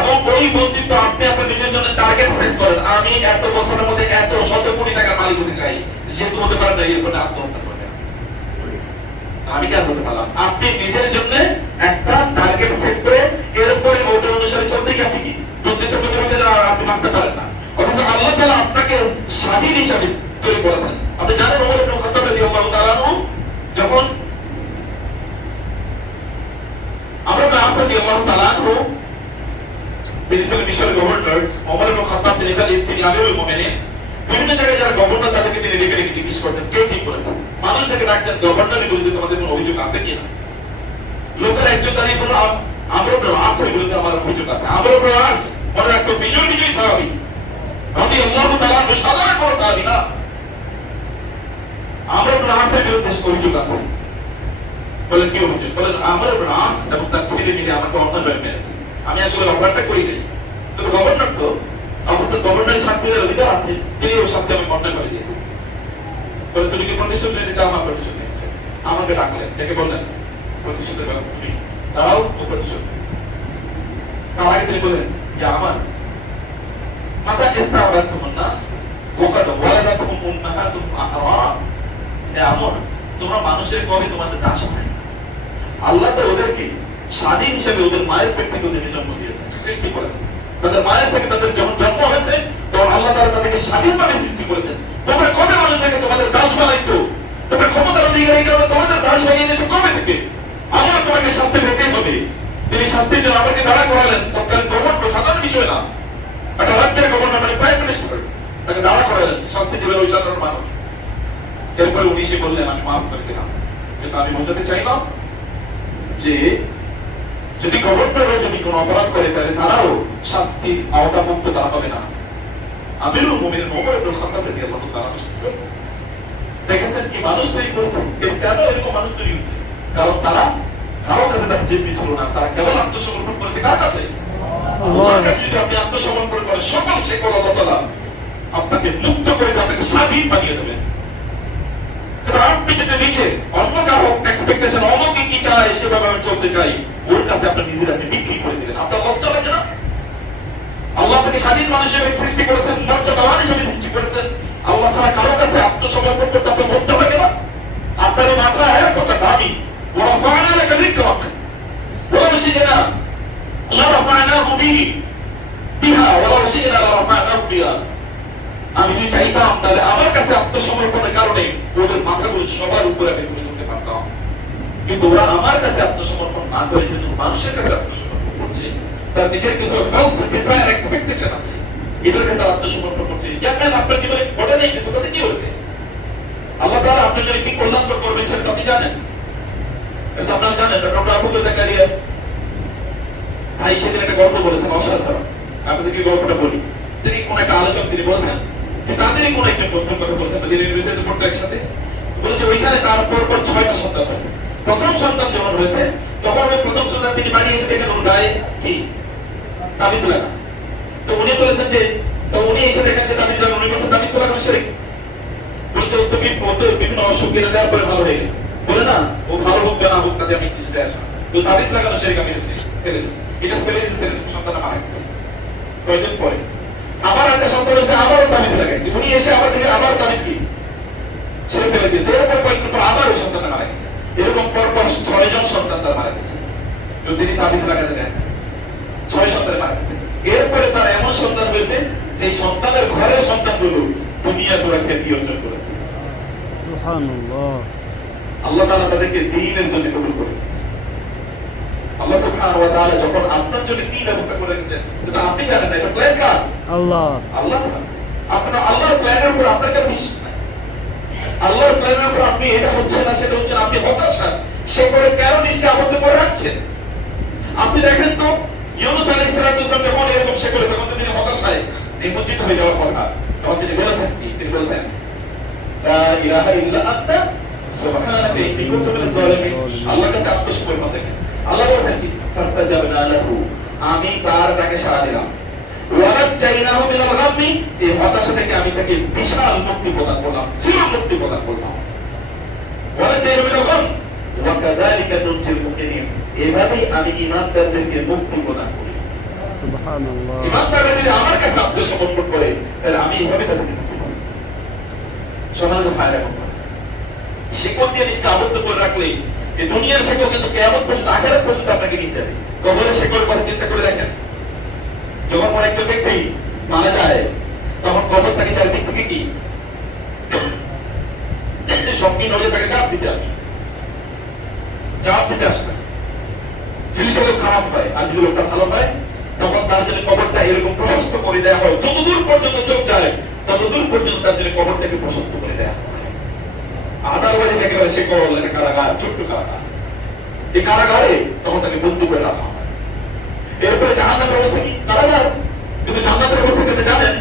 এবং ওই বন্দিত্ব আপনি আপনার নিজের জন্য টার্গেট সেট করেন। আমি এত বছরের মধ্যে এত শত কোটি টাকার মালিক হতে চাই, যেহেতু হতে পারেন না এরপর আত্মহত্যা করবেন। আমি কেন হতে পারলাম? আপনি নিজের জন্য একটা টার্গেট সেট করে এর উপরে ওটা অনুসারে চলতে গিয়ে আপনি কি বন্দিত্ব প্রতিরোধে আপনি বাঁচতে পারেন না। অথচ আল্লাহ তাআলা আপনাকে স্বাধীন হিসাবে তৈরি করেছেন। আপনি জানেন ওমর ইবনে খাত্তাব রাদিয়াল্লাহু তাআলা যখন আমর ইবনে আস রাদিয়াল্লাহু তাআলা তিনি ছিলেন মিশরের গভর্নর, ওমর ইবনে খাত্তাব তিনি আমিরুল মুমিনিন, বিভিন্ন জায়গায় যারা গভর্নর তাদেরকে তিনি ডেকে ডেকে জিজ্ঞেস করতেন কে ঠিক করেছেন। মানুষ থেকে ডাকতেন গভর্নরের বিরুদ্ধে তোমাদের কোনো অভিযোগ আছে কিনা। লোকের একজন দাঁড়িয়ে বলল আমর ইবনে আসের বিরুদ্ধে আমার অভিযোগ আছে। আমর ইবনে আস মনে রাখতো ভীষণ বিজয়ী সাহাবী রাদিয়াল্লাহু তাআলা সাধারণ কোনো সাহাবী না। আমর ইবনে আসের বিরুদ্ধে অভিযোগ আছে। বলেন কি অভিযোগ? বলেন আমর ইবনে আস এবং তার ছেলে মিলে আমাকে অন্যায় মেরেছে। আমি আসলে অপরাধটা করি নাই, তবে গভর্নর তো আমার তো গভর্নরের শাস্তির অধিকার আছে, তিনি ওই শাস্তি আমি অন্যায় করে দিয়েছি। বলে তুমি কি প্রতিশোধ নিতে চাও? আমার প্রতিশোধ নিতে। আমাকে ডাকলেন, ডেকে বললেন প্রতিশোধের ব্যবস্থা তুমি দাঁড়াও ও প্রতিশোধ। তার আগে তিনি বললেন যে আমার মাতা ইস্তাওরাতুহুন নাস ওয়াকাদ ওয়ালাদাতুহুম উম্মাহাতুহুম আহরা। হে আমর, তোমরা মানুষের কবে তোমাদের দাস হয়? আল্লাহ তো ওদেরকে স্বাধীন হিসেবে ওদের মায়ের পেট থেকে ওদের জন্ম দিয়েছেন, সৃষ্টি করেছেন। তাদের মায়ের থেকে তাদের যখন জন্ম হয়েছে তখন আল্লাহ তাআলা তাদেরকে স্বাধীনভাবে সৃষ্টি করেছেন। তোমরা কবে মানুষদেরকে তোমাদের দাস বানাইছো? তোমরা ক্ষমতার অধিকারী কারণে তোমাদের দাস বানিয়ে নিয়েছো কবে থেকে? আমার তোমাকে শাস্তি পেতেই হবে। তিনি শাস্তির জন্য আমাকে দাঁড়া করালেন। তৎকালীন গভর্নর সাধারণ বিষয় না, একটা রাজ্যের গভর্নর মানে প্রাইম মিনিস্টার, তাকে দাঁড়া করালেন শাস্তি দেবেন ওই সাধারণ মানুষ। এরপরে উনি এসে বললেন আমি মাফ করে দিলাম, কিন্তু আমি বোঝাতে চাইলাম যে যদি গভর্নরও যদি কোনো অপরাধ করে তাহলে তারাও শাস্তির আওতামুক্ত তারা হবে না। আমিরুল মুমিনিন ওমর ইবনে খাত্তাব রাদিয়াল্লাহু তাআলা দেখেছেন কি মানুষ তৈরি করেছে। কেন এরকম মানুষ তৈরি হচ্ছে? কারণ তারা কারো কাছে তার জিম্মি ছিল না, তারা কেবল আত্মসমর্পণ করেছে কার কাছে? আল্লাহর কাছে। যদি আপনি আত্মসমর্পণ করেন সকল শিকল আল্লাহ তাআলা আপনাকে মুক্ত করে আপনাকে স্বাধীন বানিয়ে দেবেন। আপনি যদি লিখে অন্য কারো এক্সপেকটেশন অন্যকে কি চায় সেভাবে আমি চলতে চাই, ওর কাছে আপনার নিজের আপনি বিক্রি করে দিলেন। আপনার লজ্জা লাগে না? আল্লাহ আপনাকে স্বাধীন মানুষ হিসেবে সৃষ্টি করেছেন, মর্যাদাবান হিসেবে সৃষ্টি করেছেন। আল্লাহ ছাড়া কারো কাছে আত্মসমর্পণ করতে আপনার লজ্জা লাগে না? আপনার এই মাত্রা কত দামি। ওয়ারাফা'না লাকা যিকরাক ওয়ালাউ শি'না লারাফা'নাহু বিহা ওয়ালাউ শি'না লারাফা'নাহু বিহা। আমি যদি চাইতাম তাহলে আমার কাছে আত্মসমর্পণের কারণে ওদের মাথাগুলো সবার উপরে আমি তুলে ধরতে পারতাম, কিন্তু ওরা আমার কাছে আত্মসমর্পণ না করে যেহেতু মানুষের কাছে আত্মসমর্পণ করছে, তার নিজের কিছু ফলস ডিজায়ার এক্সপেকটেশন আছে, এদেরকে তারা আত্মসমর্পণ করছে। যেমন আপনার জীবনে ঘটে নেই কিছু, তাতে কি হয়েছে? আল্লাহ তাআলা আপনার জন্য কি কল্যাণকর করবেন সেটা আপনি জানেন। এটা আপনারা জানেন। ডক্টর আবু জাকারিয়া ভাই সেদিন একটা গল্প বলেছেন অসাধারণ। আপনাদেরকে গল্পটা বলি। তিনি কোন একটা আলোচক তিনি বলেছেন যে তাদেরই কোন একজন প্রথম কথা বলেছেন, তাদের ইউনিভার্সিটিতে পড়তো একসাথে, বলেছে ওইখানে তার পরপর 6টা সন্তান হয়েছে। প্রথম সন্তান যখন হয়েছে তখন ওই প্রথম সন্তান তিনি বাড়ি এসে দেখেন ওর গায়ে কি তাবিজ লাগা। তো উনি বলেছেন যে তো উনি এসে দেখেন যে তাবিজ লাগা, উনি বলছেন তাবিজ লাগানো শিরক। বলছে ও তো বিভিন্ন অসুখ কিনে দেওয়ার পরে ভালো হয়ে গেছে। বলে না ও ভালো হোক না হোক তাতে আমি কিছুতে আসা, তো তাবিজ লাগানো শিরক আমি ফেলে দিই। এটা ফেলে দিয়েছেন, সন্তানটা মারা গেছে। কয়েকদিন পরে আবার একটা সন্তান এসে আবারও তাবিজ লাগাইছে। উনি এসে আবার থেকে আবার তাবিজ কি ছেড়ে ফেলে দিয়েছে। এরপর কয়েকদিন পর আবার ওই সন্তানটা মারা গেছে। এরকম পরপর 6জন সন্তান তার মারা গেছে। তো তিনি তাবিজ লাগাতে দেন, 6 সন্তানে মারা গেছে। এরপরে তার এমন সন্তান হয়েছে যে সন্তানের ঘরের সন্তানগুলো দুনিয়া জোড়া খ্যাতি অর্জন করেছে। সুবহানাল্লাহ। আল্লাহ তাআলা তাদেরকে দ্বীনের জন্য কবুল করে। আল্লাহ সুবহানাহু ওয়া তাআলা যখন আপনার জন্য কি ব্যবস্থা করে রেখেছেন এটা আপনি জানেন না, এটা প্ল্যান কার? আল্লাহ। আল্লাহ। আপনার আল্লাহর প্ল্যানের উপর আপনার কি বিশ্বাস নাই? আল্লাহর প্ল্যানের উপর আপনি এটা হচ্ছে না সেটা হচ্ছে না, আপনি হতাশা সে করে কেন নিজকে আবদ্ধ করে রাখছেন? আপনি দেখেন তো ইউনূস আলাইহিস সালাতু ওয়াস সালাম যখন এরকম সে করে তখন তিনি হতাশায় নিমজ্জিত হয়ে যাওয়ার কথা। তখন তিনি বলেছেন কি? তিনি বলেছেন লা ইলাহা ইল্লা আনতা সুবহানাকা ইন্নী কুনতু মিনাজ জালিমিন। আল্লাহর কাছে আত্মসমর্পণ করেন। আল্লাহ বলেছেন কি? ফাস্তাজাবনা লাহু, আমি তার ডাকে সাড়া দিলাম। ওয়ানাজ্জাইনাহু মিনাল গাম্মি, এই হতাশা থেকে আমি তাকে বিশাল মুক্তি প্রদান করলাম, চির মুক্তি প্রদান করলাম। ওয়ানাজ্জাইনাহু মিনাল গাম্মি ওয়া কাযালিকা নুনজিল মুমিনিন, এভাবেই আমি ঈমানদারদেরকে মুক্তি প্রদান করি। সুবহানাল্লাহ। ঈমানদাররা যদি আমার কাছে আত্মসমর্পণ করে তাহলে আমি এইভাবে তাদেরকে মুক্তি দেব। সম্মানিত ভাইরা বোনেরা, শিকল দিয়ে নিজকে আবদ্ধ করে রাখলে এই দুনিয়ার শিকল কিন্তু কিয়ামত পর্যন্ত, আখিরাত পর্যন্ত আপনাকে নিয়ে যাবে। কবরের শিকলের কথা চিন্তা করে দেখেন, যখন কোন একজন ব্যক্তি মারা যায় তখন কবর তাকে চারিদিক থেকে কি সঙ্গীন হয়ে তাকে চাপ দিতে আসে, চাপ দিতে আসবে। যদি সে লোক খারাপ হয় আর যদি লোকটা ভালো হয় তখন তার জন্য কবরটা এরকম প্রশস্ত করে দেওয়া হয়, যতদূর পর্যন্ত চোখ যায় ততদূর পর্যন্ত তার জন্য কবরটাকে প্রশস্ত করে দেওয়া হয়। আদারওয়াইজ একেবারে সে কবর একটা কারাগার, ছোট্ট কারাগার। এই কারাগারে তখন তাকে বন্দি করে রাখা হয়। এরপরে জাহান্নামের অবস্থা কি? কারাগার। কিন্তু জান্নাতের অবস্থা কি জানেন?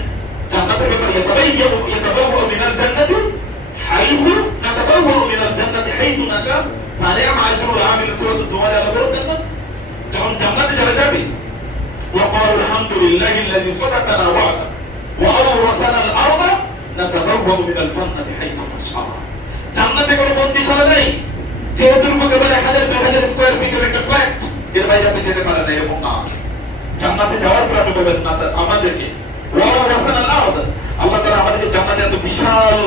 জান্নাতের ব্যাপারে ইয়াতাবাওয়াউ মিনাল জান্নাতি হাইসু নাতাবাওয়াউ মিনাল জান্নাতি হাইসু নাশা ফানি'মা আজরুল আমিল, সূরাতুল জুমার আল্লাহ বলেছেন না, যখন জান্নাতে যারা যাবে ওয়া ক্বালু আলহামদুলিল্লাহিল্লাযী সাদাকানা ওয়া'দা ওয়া আওরাসানা আল-আরদা নাতাবাওয়াউ মিনাল জান্নাতি হাইসু নাশা। জান্নাতে কোনো বন্দিশালা নেই, যেহেতু কেবল 1000-2000 স্কয়ার ফিটের একটা ফ্ল্যাট, এর বাইরে আপনি যেতে পারেন না, এরকম না। জান্নাতে যাওয়ার পর আপনি বলবেন না আমাদেরকে আল্লাহ তাআলা আমাদেরকে জান্নাতে এত বিশাল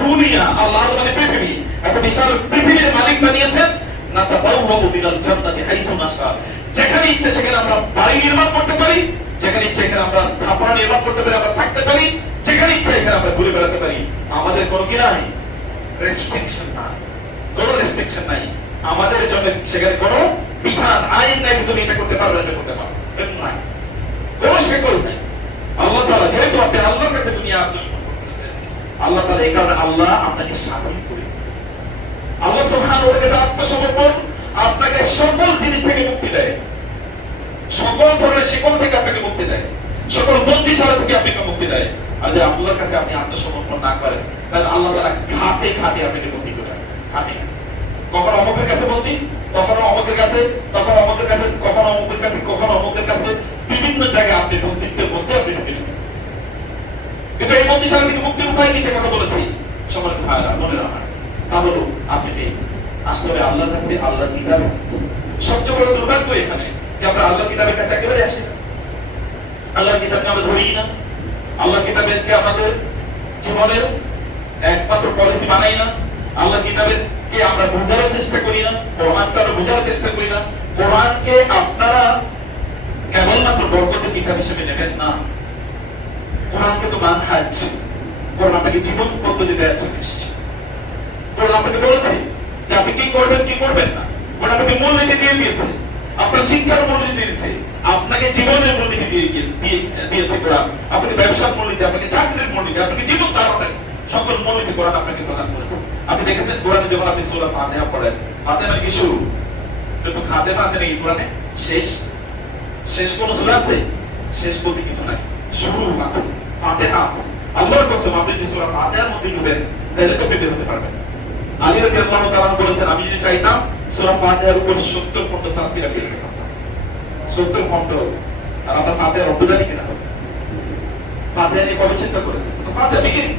দুনিয়া, আল্লাহ মানে পৃথিবী, এত বিশাল পৃথিবীর মালিক বানিয়েছেন। না তাবাওয়াউ মিনাল জান্নাতি হাইসু নাশা, যেখানে ইচ্ছে সেখানে আমরা বাড়ি নির্মাণ করতে পারি, যেখানে ইচ্ছে সেখানে আমরা স্থাপনা নির্মাণ করতে পারি, আমরা থাকতে পারি, যেখানে ইচ্ছে সেখানে আমরা ঘুরে বেড়াতে পারি। আমাদের কোনো কি নাই, রেস্ট্রিকশন নাই, কোনো রেস্ট্রিকশন নাই। আমাদের জন্য সেখানে কোনো বিধান আইন নাই, তুমি এটা করতে পারবে, এটা করতে পারবে নাই, কোনো শিকল নাই। আল্লাহ তাআলা যেহেতু আপনি আল্লাহর কাছে দুনিয়া আত্মসমর্পণ করেছেন, আল্লাহ তাআলা এই কারণে আল্লাহ আপনাকে স্বাধীন করে দিয়েছেন। আল্লাহ সুবহানাহু ওয়া তাআলা আত্মসমর্পণ আপনাকে সকল জিনিস থেকে মুক্তি দেয়, সকল ধরনের শিকল থেকে আপনাকে মুক্তি দেয়, সকল বন্দিশালা থেকে আপনাকে মুক্তি দেয়। আর যদি আল্লাহর কাছে আপনি আত্মসমর্পণ না করেন তাহলে আল্লাহ তাআলা ঘাটে ঘাটে আপনাকে মুক্তি করে দেন। ঘাটে কখনো অমুকের কাছে বন্দি, কখনো অমুকের কাছে, তখন অমুকের কাছে, কখনো অমুকের কাছে, কখনো অমুকের কাছে, বিভিন্ন জায়গায় আপনি বন্দিত্বের মধ্যে আপনি ঢুকেছেন। কিন্তু এই বন্দিশালা থেকে মুক্তির উপায় কি সে কথা বলেছি সম্মানিত ভাইরা মনে রাখা, তা হলো আপনি আসতে হবে আল্লাহর কাছে, আল্লাহর কিতাবের কাছে। সবচেয়ে বড় দুর্ভাগ্য এখানে যে আমরা আল্লাহর কিতাবের কাছে একেবারে আসি না, আল্লাহর কিতাবকে আমরা ধরি না, আল্লাহর কিতাবকে আমাদের জীবনের একমাত্র পলিসি বানাই না, আল্লাহর কিতাবকে আমরা বোঝার চেষ্টা করি না, কোরআনকে আমরা বোঝার চেষ্টা করি না। কোরআনকে আপনারা কেবলমাত্র বরকতের কিতাব হিসেবে নেবেন না, কোরআনকে তো মানহাজ, কোরআন আপনাকে জীবন পদ্ধতি দেওয়ার জন্য এসেছে। কোরআন আপনাকে বলেছে যে আপনি কি করবেন কি করবেন না, কোরআন আপনাকে মূলনীতি দিয়ে দিয়েছে, আপনার শিক্ষার মূলনীতি দিয়েছে, আপনাকে জীবনের মূলনীতি দিয়েছে কোরআন, আপনাকে ব্যবসার মূলনীতি, আপনাকে চাকরির মূলনীতি, আপনাকে জীবন ধারণের সকল মূলনীতি কোরআন আপনাকে প্রদান করেছে। আপনি দেখেছেন কোরআনে যখন আপনি সূরা ফাতিহা পড়েন, ফাতিহা মানে কি শুরু, কিন্তু খাতেমা আছে নাকি কোরআনে? শেষ, শেষ কোন সূরা আছে? শেষ বলতে কিছু নাই, শুরু আছে, ফাতিহা আছে। আল্লাহর কসম আপনি যদি সূরা ফাতিহার মধ্যে ঢুকেন তাহলে তো বের হতে পারবেন। আলী রাদিয়াল্লাহু তাআলা বলেছেন আমি যদি চাইতাম সূরা ফাতিহার উপর 70 খণ্ড তাফসীর লিখতে পারতাম, 70 খণ্ড। আর আমরা ফাতিহার অর্থ জানি কিনা? ফাতিহা নিয়ে কবে চিন্তা করেছেন? তো ফাতিহা বিগিন,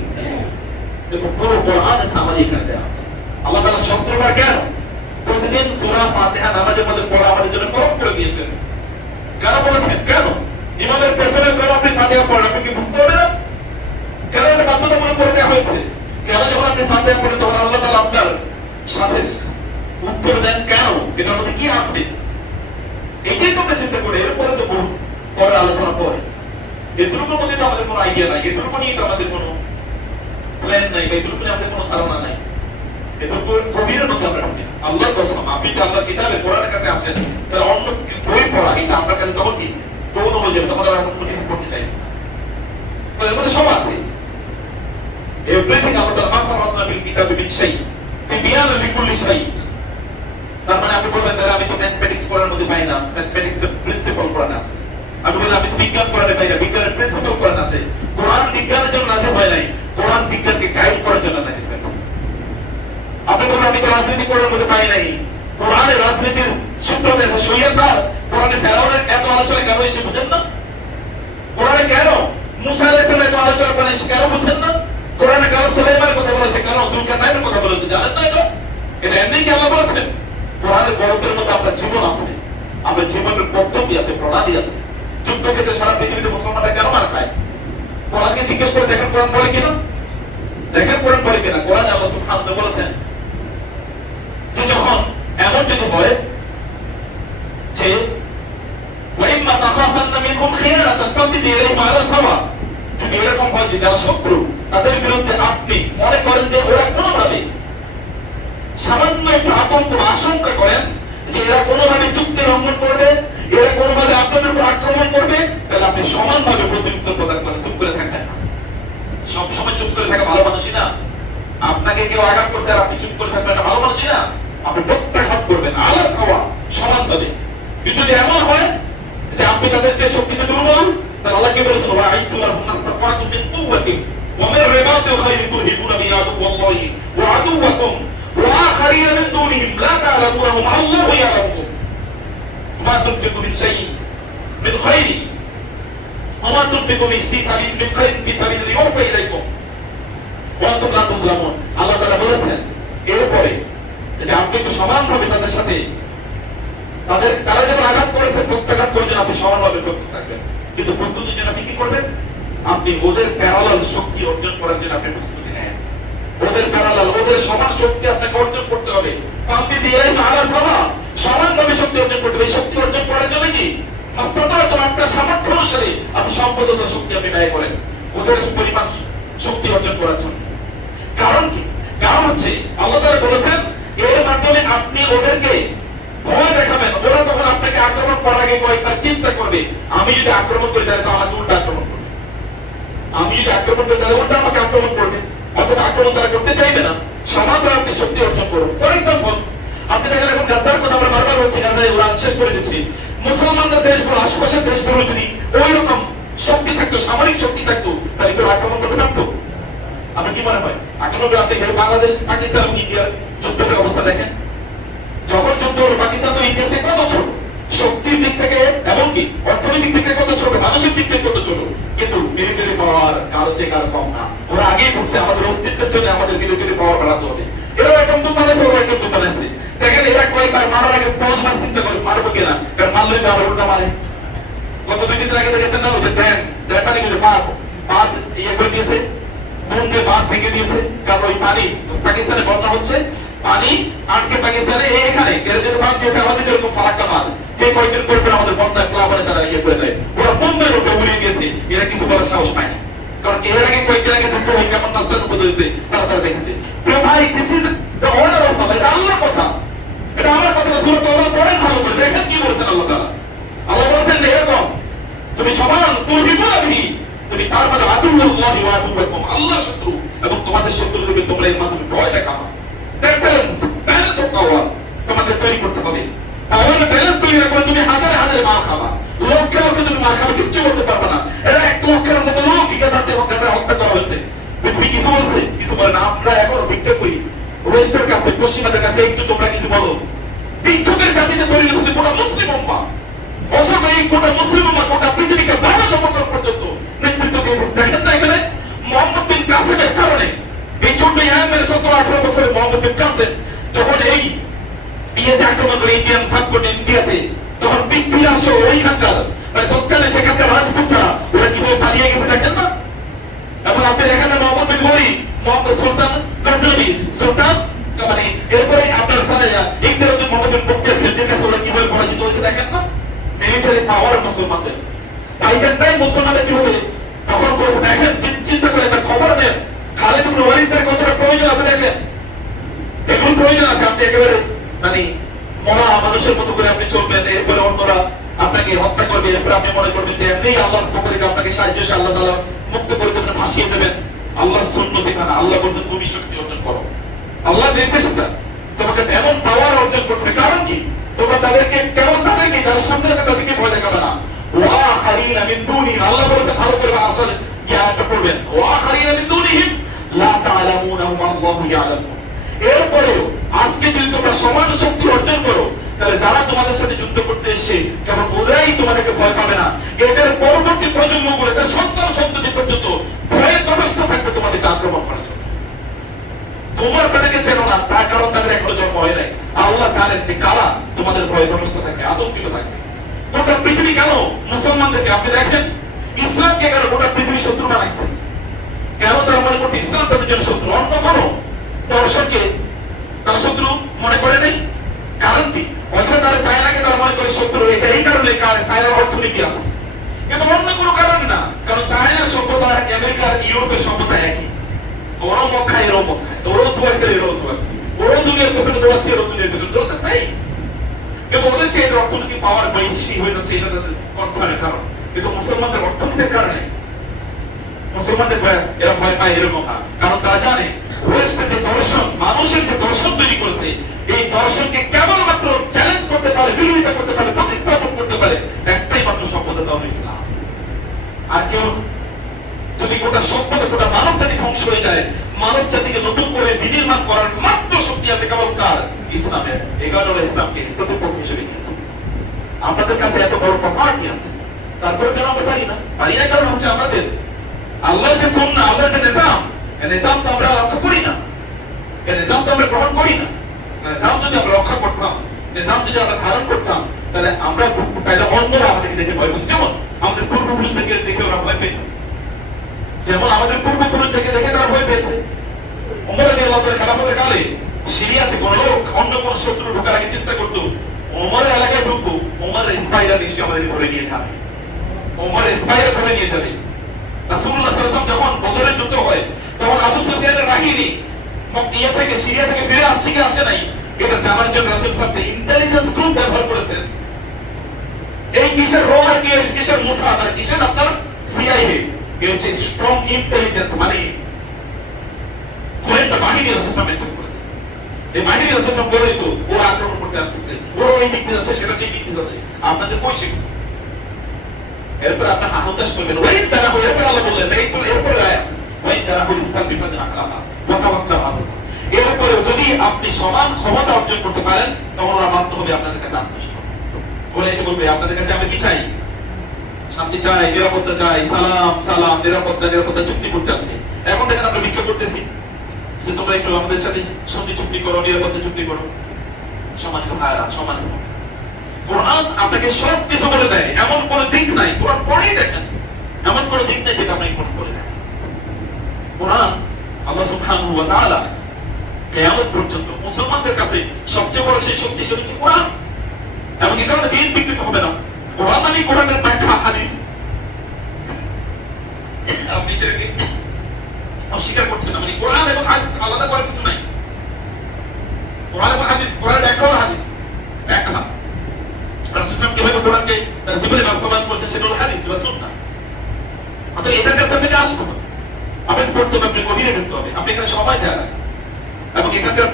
দেখো পুরো কোরআনে সামারি এখানে দেওয়া আছে। আল্লাহ তাআলা 70 বার কেন প্রতিদিন সূরা ফাতিহা নামাজের মধ্যে পড়া আমাদের জন্য ফরজ করে দিয়েছেন? কেন বলেছেন? কেন ইমামের পেছনে কেন আপনি ফাতিহা পড়েন? আপনি কি বুঝতে হবে না কেন এটা বাধ্যতামূলক করে দেওয়া হয়েছে? কেন যখন আপনি ফাতিহা পড়েন তখন আল্লাহ তাআলা আপনার সাথে উত্তর দেন? কেন? এটার মধ্যে কি আছে? এইটাই তো আমরা চিন্তা করি, এরপরে তো পরে আলোচনা পরে। এগুলোর মধ্যে তো আমাদের কোনো আইডিয়া নাই, এগুলোর নিয়ে তো আমাদের কোনো প্ল্যান নাই, বা এগুলোর নিয়ে আমাদের কোনো ধারণা নাই। এটুকু গভীরের মধ্যে আমরা ঢুকি না। আল্লাহর কসম, আপনি তো আল্লাহর কিতাবে কোরআনের কাছে আসেন, তাহলে অন্য বই পড়া এটা আপনার কাছে তখন কি তখন বলে যাবে, তখন আমরা কিছু করতে চাই না। তো এর মধ্যে সব আছে, এভরিথিং আল্লাহ তাআলা মাফারাতনা ফিল কিতাবি মিন শাই বিয়ানা লিকুল্লি শাই। তার মানে আপনি বলবেন দাদা আমি তো ম্যাথমেটিক্স পড়ার মধ্যে পাই না, ম্যাথমেটিক্স এর প্রিন্সিপাল কোরআনে আছে। আমি বলি আমি তো বিজ্ঞান পড়াতে পাই না, বিজ্ঞানের প্রিন্সিপাল কোরআনে আছে। কোরআন বিজ্ঞানের জন্য নাযিল হয় নাই, কোরআন বিজ্ঞানকে গাইড করার জন্য নাযিল হয়েছে। আপনি বলবেন আমি তো রাজনীতি করার মধ্যে পাই নাই, কোরআনের রাজনীতির সূত্র আছে শরীয়তকার। কোরআনে ফেরাউনের এত আলোচনা কেন এসে বুঝেন না? কোরআনে কেন মুসা আলাইহিস সালাম এত আলোচনা করেন এসে কেন বুঝেন না? কোরআনে কেন সুলাইমানের কথা বলেছে, কেন যুলকারনাইনের কথা বলেছে, জানেন না এটা? এটা এমনি কি আল্লাহ বলেছেন? কোরআনের গল্পের মধ্যে আপনার জীবন আছে, আপনার জীবনের পদ্ধতি আছে, প্রণালী আছে। যুদ্ধক্ষেত্রে সারা পৃথিবীতে মুসলমানরা কেন মার খায়? কোরআনকে জিজ্ঞেস করে দেখেন কোরআন বলে কিনা, দেখেন কোরআন বলে কিনা। কোরআনে আল্লাহ সুবহানাহু ওয়া তাআলা বলেছেন যে যখন এমন যদি হয় যে ওয়াইম্মা তাখাফান্না মিনহুম খিয়ানাতান ফাবতিজ ইলাইহিম আলা সাওয়া, যদি এরকম হয় যে যারা শত্রু তাদের বিরুদ্ধে আপনি মনে করেন যে ওরা কোনোভাবে সামান্য একটু আতঙ্ক আশঙ্কা করেন যে এরা কোনোভাবে চুক্তি লঙ্ঘন করবে, এরা কোনোভাবে আপনাদের উপর আক্রমণ করবে, তাহলে আপনি সমানভাবে প্রত্যুত্তর প্রদান করেন, চুপ করে থাকবেন না। সবসময় চুপ করে থাকা ভালো মানুষই না। আপনাকে কেউ আঘাত করছে আর আপনি চুপ করে থাকবেন না, ভালো মানুষই না। আপনি প্রত্যাঘাত করবেন আলা সাওয়া, সমানভাবে। কিন্তু যদি এমন হয় যে আপনি তাদের যে শক্তিতে দুর্বল, তাহলে আল্লাহ কি বলেছেন ওয়া আইতু লাহুম মাসতাতা'তুম মিন কুওয়াতিন ওয়া মিন রিবাতিল খায়রি তুরহিবুনা বিহি আদুওয়াল্লাহি ওয়া আদুওয়াকুম ওয়া আখারিনা মিন দুনিহিম লা তা'লামুনহুম আল্লাহু ইয়া'লামুহুম মা তুনফিকু মিন শাইইন মিন খায়রি ওয়া মা তুনফিকু মিন খায়রিন ফি সাবিলিল্লাহি ইউওয়াফা ইলাইকুম ওয়া আনতুম লা তুযলামুন। আল্লাহ তাআলা বলেছেন এরপরে যে আপনি তো সমানভাবে তাদের সাথে তারা যেমন আঘাত করেছে প্রত্যাঘাত করেছেন, আপনি সমানভাবে প্রস্তুত থাকবেন। কিন্তু প্রস্তুতির জন্য আপনি কি করবেন? আপনি ওদের প্যারালাল শক্তি অর্জন করার জন্য আপনি প্রস্তুতি নেন। ওদের প্যারালাল, ওদের সমান শক্তি আপনাকে অর্জন করতে হবে। আপনি যে এই আলা সাওয়া সমানভাবে শক্তি অর্জন করতে হবে। এই শক্তি অর্জন করার জন্য কি মাসতাতা'তুম আপনার সামর্থ্য অনুসারে আপনি সম্পদ শক্তি আপনি ব্যয় করেন ওদের পরিমাণ শক্তি অর্জন করার জন্য। কারণ কি? কারণ হচ্ছে আল্লাহ তাআলা বলেছেন এর মাধ্যমে আপনি ওদেরকে ভয় দেখাবেন। ওরা তখন আপনাকে আক্রমণ করার আগে কয়েকবার চিন্তা করবে, আমি যদি আক্রমণ করি তাহলে তো আমাকে উল্টা আক্রমণ করবে, আমি যদি আক্রমণ করি তাহলে উল্টা আমাকে আক্রমণ করবে। অথবা আক্রমণ তারা করতে চাইবে না। সমানভাবে আপনি শক্তি অর্জন করুন। ফর এক্সাম্পল আপনি দেখেন এখন গাজার কথা আমরা বারবার বলছি, গাজায় ওরা শেষ করে দিচ্ছি। মুসলমানদের দেশগুলো, আশেপাশের দেশগুলো যদি ওই রকম শক্তি থাকতো, সামরিক শক্তি থাকতো, তাহলে কেউ আক্রমণ করতে পারতো? আপনার কি মনে হয় আক্রমণ করে? আপনি বাংলাদেশ, পাকিস্তান, ইন্ডিয়ার যুদ্ধের অবস্থা দেখেন। যখন যুদ্ধ হলো পাকিস্তান তো ইন্ডিয়া থেকে কত ছোট, শক্তির দিক থেকে এমনকি অর্থনৈতিক দিক থেকে কত ছোট, মানসিক দিক থেকে কত ছোট, কিন্তু মিলিটারি পাওয়ার কারো চেয়ে কারো কম না। ওরা আগেই বুঝছে আমাদের অস্তিত্বের জন্য আমাদের মিলিটারি পাওয়ার বাড়াতে হবে। এরা একদম দোকান আছে, ওরা একদম দোকান আছে। দেখেন এরা কয়েকবার মারার আগে 10 বার চিন্তা করে মারবো কিনা, কারণ মারলেই তো আবার উল্টা মারে। গত 2 দিন আগে দেখেছেন না ওই যে পানি কিন্তু বাঁধ ইয়ে করে দিয়েছে, নুন দিয়ে বাঁধ ভেঙে দিয়েছে। কারণ ওই পানি পাকিস্তানে বন্যা হচ্ছে, পানি আটকে পাকিস্তানে এখানে কেরাচিতে বাঁধ দিয়েছে, আমাদের যেরকম ফারাক্কা বাঁধ। এই কয়েকদিন পর পর আমাদের বন্যা প্লাবনে তারা ইয়ে করে দেয়। ওরা বন্ধের উপরে উড়িয়ে দিয়েছে, এরা কিছু বলার সাহস পায় না। কারণ এর আগে কয়েকদিন আগে যুদ্ধ হয়ে কেমন রাস্তার উপর হয়েছে তারা দেখেছে। ভাই this is the order of Allah. এটা আল্লাহর কথা, এটা আমার কথা না। সূরা তাওবা পড়েন ভালো করে, দেখেন কি বলছেন আল্লাহ তাআলা। আল্লাহ বলেছেন এরকম তুমি সমান তুরহিবুনা বিহি, তুমি তার মানে আদুউল্লাহি ওয়া আদুউকুম, আল্লাহর শত্রু এবং তোমাদের শত্রুদেরকে তোমরা এর মাধ্যমে ভয় দেখাও। ব্যালেন্স অফ পাওয়ার তোমাদের তৈরি করতে হবে। তাহলে ব্যালেন্স তৈরি না করে তুমি হাজারে হাজারে মার খাবা, লক্ষে লক্ষে তুমি মার খাবা, কিচ্ছু করতে পারবে না। এরা 1 লক্ষের মতো লোক গাজাতে হত্যা করা হয়েছে। পৃথিবী কিছু বলছে? কিছু বলে না। আমরা এখনো ভিক্ষা করি ওয়েস্টের কাছে, পশ্চিমাদের কাছে, একটু তোমরা কিছু বলো। ভিক্ষুকের জাতিতে পরিণত হচ্ছে গোটা মুসলিম উম্মাহ। অথবা এই গোটা মুসলিম উম্মাহ গোটা পৃথিবীকে 12 বছর পর্যন্ত নেতৃত্ব দিয়েছে। দেখেন না এখানে মোহাম্মদ বিন কাসেমের কারণে এই ছোট্ট ইয়ামের 17-18 বছরের মোহাম্মদ বিন কাসেম যখন এই ইয়েতে আক্রমণ করে ইন্ডিয়ান সাবকন্টিনেন্ট ইন্ডিয়াতে, তখন পৃথিবী আসো ওইখানকার মানে তৎকালে সেখানকার রাজপুতরা ওরা কিভাবে পালিয়ে গেছে দেখেন না। এবং আপনি দেখেন না মোহাম্মদ বিন গনি, মোহাম্মদ সুলতান গাজনবী, সুলতান মানে এরপরে আপনার ইন্দিরা মোহাম্মদ বিন বখতিয়ার খিলজির কাছে ওরা কিভাবে পরাজিত হয়েছে দেখেন না। মিলিটারি পাওয়ার মুসলমানদের। তাই মুসলমানদের কি হবে তখন বলছে, দেখেন চিন্তা করে একটা খবর নেন, খালিদ ইবনে ওয়ালিদের কতটা প্রয়োজন আছে দেখেন। এখন প্রয়োজন আছে আপনি একেবারে মানে মরা মানুষের মতো করে আপনি চলবেন, এরপরে অন্যরা আপনাকে হত্যা করবে, এরপরে আপনি মনে করবেন যে এমনি আল্লাহর পক্ষ থেকে আপনাকে সাহায্য সে আল্লাহ তাআলা মুক্ত করে দেবেন, ভাসিয়ে দেবেন। আল্লাহর সুন্নত এখানে আল্লাহ বলছেন তুমি শক্তি অর্জন করো। আল্লাহ নির্দেশটা তোমাকে এমন পাওয়ার অর্জন করতে, কারণ কি তোমরা তাদেরকে কেমন তাদেরকে যারা সামনে আছে তাদেরকে ভয় দেখাবে না। ওয়া খারিনা মিন দুনি, আল্লাহ বলেছেন ভালো করে আসলে কি আয়াতটা পড়বেন, ওয়া খারিনা মিন দুনিহিম লা তা'লামুনা আল্লাহু ইয়ালামু। এরপরেও আজকে যদি তোমরা সমান শক্তি অর্জন করো, তাহলে যারা তোমাদের সাথে যুদ্ধ করতে এসে কেবল ওরাই তোমাদেরকে ভয় পাবে না, এদের পরবর্তী প্রজন্মগুলো তার সন্তান সন্ততি পর্যন্ত ভয়ে তটস্থ থাকবে তোমাদেরকে আক্রমণ করার জন্য। তোমরা তাদেরকে চেনো না, তার কারণ তাদের এখনো জন্ম হয় নাই। আল্লাহ জানেন যে কারা তোমাদের ভয়ে তটস্থ থাকে, আতঙ্কিত থাকে। গোটা পৃথিবী কেন মুসলমানদেরকে, আপনি দেখেন ইসলামকে কেন গোটা পৃথিবী শত্রু বানাইছে? কেন তারা মনে করছে ইসলাম তাদের জন্য শত্রু? অন্য কোনো দর্শককে তারা শত্রু মনে করে নেই। কারণ কি? হয়তো তারা চায়নাকে তারা মনে করে শত্রু, এটা এই কারণে চায়নার অর্থনীতি আছে, কিন্তু অন্য কোনো কারণ না। কারণ চায়নার সভ্যতা আমেরিকার ইউরোপের সভ্যতা একই, ওরাও মদ খায় এরাও মদ খায়, ওরাও জুয়া খেলে এরাও জুয়া, ওরাও দুনিয়ার পেছনে দৌড়াচ্ছে এরাও দুনিয়ার পেছনে দৌড়াতে চাই। কিন্তু ওদের চেয়ে এদের অর্থনীতি পাওয়ার বেশি হয়ে যাচ্ছে, এটা তাদের কনসার্নের কারণ। কিন্তু মুসলমানদের অর্থনীতির কারণে মুসলমানদের এরা ভয় পায় এরকম না, কারণ তারা জানে ওয়েস্টের যে দর্শন, মানুষের যে দর্শন তৈরি করেছে, এই দর্শনকে কেবলমাত্র চ্যালেঞ্জ করতে পারে, বিরোধিতা করতে পারে, প্রতিস্থাপন করতে পারে একটাই মাত্র সভ্যতা হলো ইসলাম। আর কেউ যদি গোটা সভ্যতা গোটা মানব জাতি ধ্বংস হয়ে যায়, মানব জাতিকে নতুন করে বিনির্মাণ করার মাত্র শক্তি আছে কেবল কার? ইসলামের। এই কারণে ইসলামকে প্রতিপক্ষ হিসেবে নিয়েছে। আপনাদের কাছে এত বড় প্রপার্টি আছে, তারপরে কেন আমরা পারি না? পারি না কারণ হচ্ছে আমাদের আল্লাহ যে সুন্নাহ, আল্লাহ যে নিজাম, এই নিজাম তো আমরা রক্ষা করি না, এই নিজাম তো আমরা গ্রহণ করি না। নিজাম যদি আমরা রক্ষা করতাম, নিজাম যদি আমরা ধারণ করতাম, তাহলে আমরা তাহলে অন্যরা আমাদেরকে দেখে ভয় পেত। যেমন আমাদের পূর্বপুরুষ থেকে দেখে ওরা ভয় পেয়েছে, যেমন আমাদের পূর্বপুরুষ থেকে দেখে তারা ভয় পেয়েছে। ওমর রাদিয়াল্লাহু তাআলা খেলাফতের কালে সিরিয়াতে কোন লোক অন্য কোন শত্রু ঢোকার আগে চিন্তা করতো ওমরের এলাকায় ঢুকবো, ওমরের স্পাইরা নিশ্চয়ই আমাদের ধরে নিয়ে যাবে, ওমরের স্পাইরা ধরে নিয়ে যাবে। রাসূলুল্লাহ সাল্লাল্লাহু আলাইহি ওয়াসাল্লাম যখন বদরের যুদ্ধ হয়, তখন আবু সুফিয়ানের বাহিনী মক্কা থেকে সিরিয়া থেকে ফিরে আসছে কি আসে নাই, এটা জানার জন্য রাসূল সাল্লাল্লাহু আলাইহি ওয়াসাল্লাম ইন্টেলিজেন্স গ্রুপ ব্যবহার করেছেন। এই কিসের র আর কিসের মোসাদ আর কিসের আপনার সিআইএ, এই হচ্ছে স্ট্রং ইন্টেলিজেন্স, মানে গোয়েন্দা বাহিনী রাসূল সাল্লাল্লাহু আলাইহি ওয়াসাল্লাম করেছে। এই বাহিনী রাসূল সাল্লাল্লাহু আলাইহি ওয়াসাল্লাম বলে দিত ওরা আক্রমণ করতে আসছে, ওরা এই দিক দিয়ে যাচ্ছে, সেটা সেই দিক দিয়ে যাচ্ছে, আপনাদের কই ছিল? এরপর আপনার আহতাশ করবেন, ওই যারা হয়ে এরপর আল্লাহ বললেন এই চলে এরপর আয়াত ওই যারা হয়ে ইসলাম বিপদে আক্রান্ত কথাবার্তা ভালো। এরপরে যদি আপনি সমান ক্ষমতা অর্জন করতে পারেন, তখন ওরা বাধ্য হবে আপনাদের কাছে আত্মসমর্পণ করে এসে বলবে আপনাদের কাছে আমি কি চাই? শান্তি চাই, নিরাপত্তা চাই, সালাম সালাম, নিরাপত্তা নিরাপত্তা চুক্তি করতে আসবে। এখন দেখেন আমরা ভিক্ষা করতেছি যে তোমরা একটু আমাদের সাথে সন্ধি চুক্তি করো, নিরাপত্তা চুক্তি করো। সম্মানিত ভাইরা, সম্মানিত কোরআন আপনাকে সব কিছু বলে দেয়, এমন কোন দিক নাই, কোরআন পড়েই দেখেন এমন কোন দিক নাই যেটা আপনাকে কোরআন বলে দেয়। কোরআন আল্লাহ সুবহানাহু ওয়া তাআলা কিয়ামত পর্যন্ত মুসলমানদের কাছে সবচেয়ে বড় সেই শক্তি হচ্ছে কোরআন, এবং এই কারণে দিন বিকৃত হবে না। কোরআন মানে কোরআনের ব্যাখ্যা হাদিস। আপনি যেটাকে অস্বীকার করছেন না, মানে কোরআন এবং হাদিস আলাদা করার কিছু নাই। কোরআন এবং হাদিস, কোরআনের ব্যাখ্যা হলো হাদিস, ব্যাখ্যা রাসূলুল্লাহ কিভাবে কোরআনকে তার জীবনে বাস্তবায়ন করেছেন সেটা হলো হাদিস বা সুন্নাহ। অতএব এটার কাছে আপনাকে আসতে হবে, আপনাকে পড়তে হবে, আপনি গভীরে ঢুকতে হবে, আপনি এখানে সময় দেওয়া লাগে। এবং এখানকার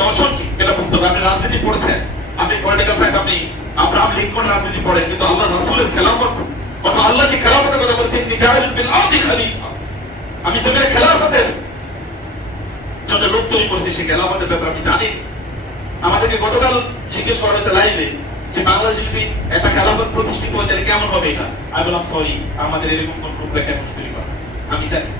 দর্শন কি এটা বুঝতে হবে। আপনি রাজনীতি পড়েছেন, আপনি পলিটিক্যাল সায়েন্স, আপনি আব্রাহাম লিঙ্কন রাজনীতি পড়েন, কিন্তু আল্লাহ রাসূলের খেলাফত অথবা আল্লাহ যে খেলাফতের কথা বলেছেন নিজাউল ফিল আরদি খলিফা, আমি জমিনে খেলাফতের জন্য লোক তৈরি করেছি, সেই খেলাফতের ব্যাপারে আমি জানি। আমাদেরকে গতকাল জিজ্ঞেস করা হয়েছে লাইভে যে বাংলাদেশে যদি একটা খেলাফত প্রতিষ্ঠিত হয় তাহলে কেমন হবে এটা। আমি বললাম সরি, আমাদের এরকম কোন গ্রুপে কেমন তৈরি করা আমি জানি।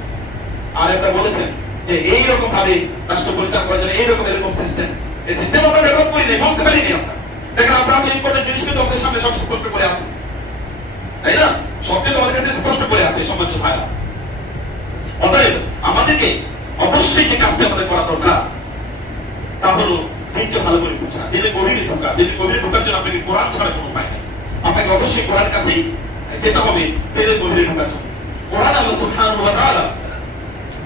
আর একটা বলেছেন যে এইরকম ভাবে রাষ্ট্র পরিচালনা করার জন্য এইরকম এরকম সিস্টেম, এই সিস্টেম আমরা ডেভেলপ করি নাই, বলতে পারিনি আমরা। দেখেন আব্রাহাম লিঙ্কনের জিনিস কিন্তু আমাদের সামনে সব স্পষ্ট করে আছে, তাই না? সব কিন্তু আমাদের কাছে স্পষ্ট করে আছে সম্মানিত ভাইরা। অতএব আমাদেরকে অবশ্যই যে কাজটা আমাদের করা দরকার তা হলো দিনকে ভালো করে বোঝা, দিনের গভীরে ঢোকা। দিনের গভীরে ঢোকার জন্য আপনাকে কোরআন ছাড়া কোনো উপায় নেই। আপনাকে অবশ্যই কোরআনের কাছেই যেতে হবে তেলের গভীরে ঢোকার জন্য। কোরআন আল্লাহ সুবহানাহু ওয়া তাআলা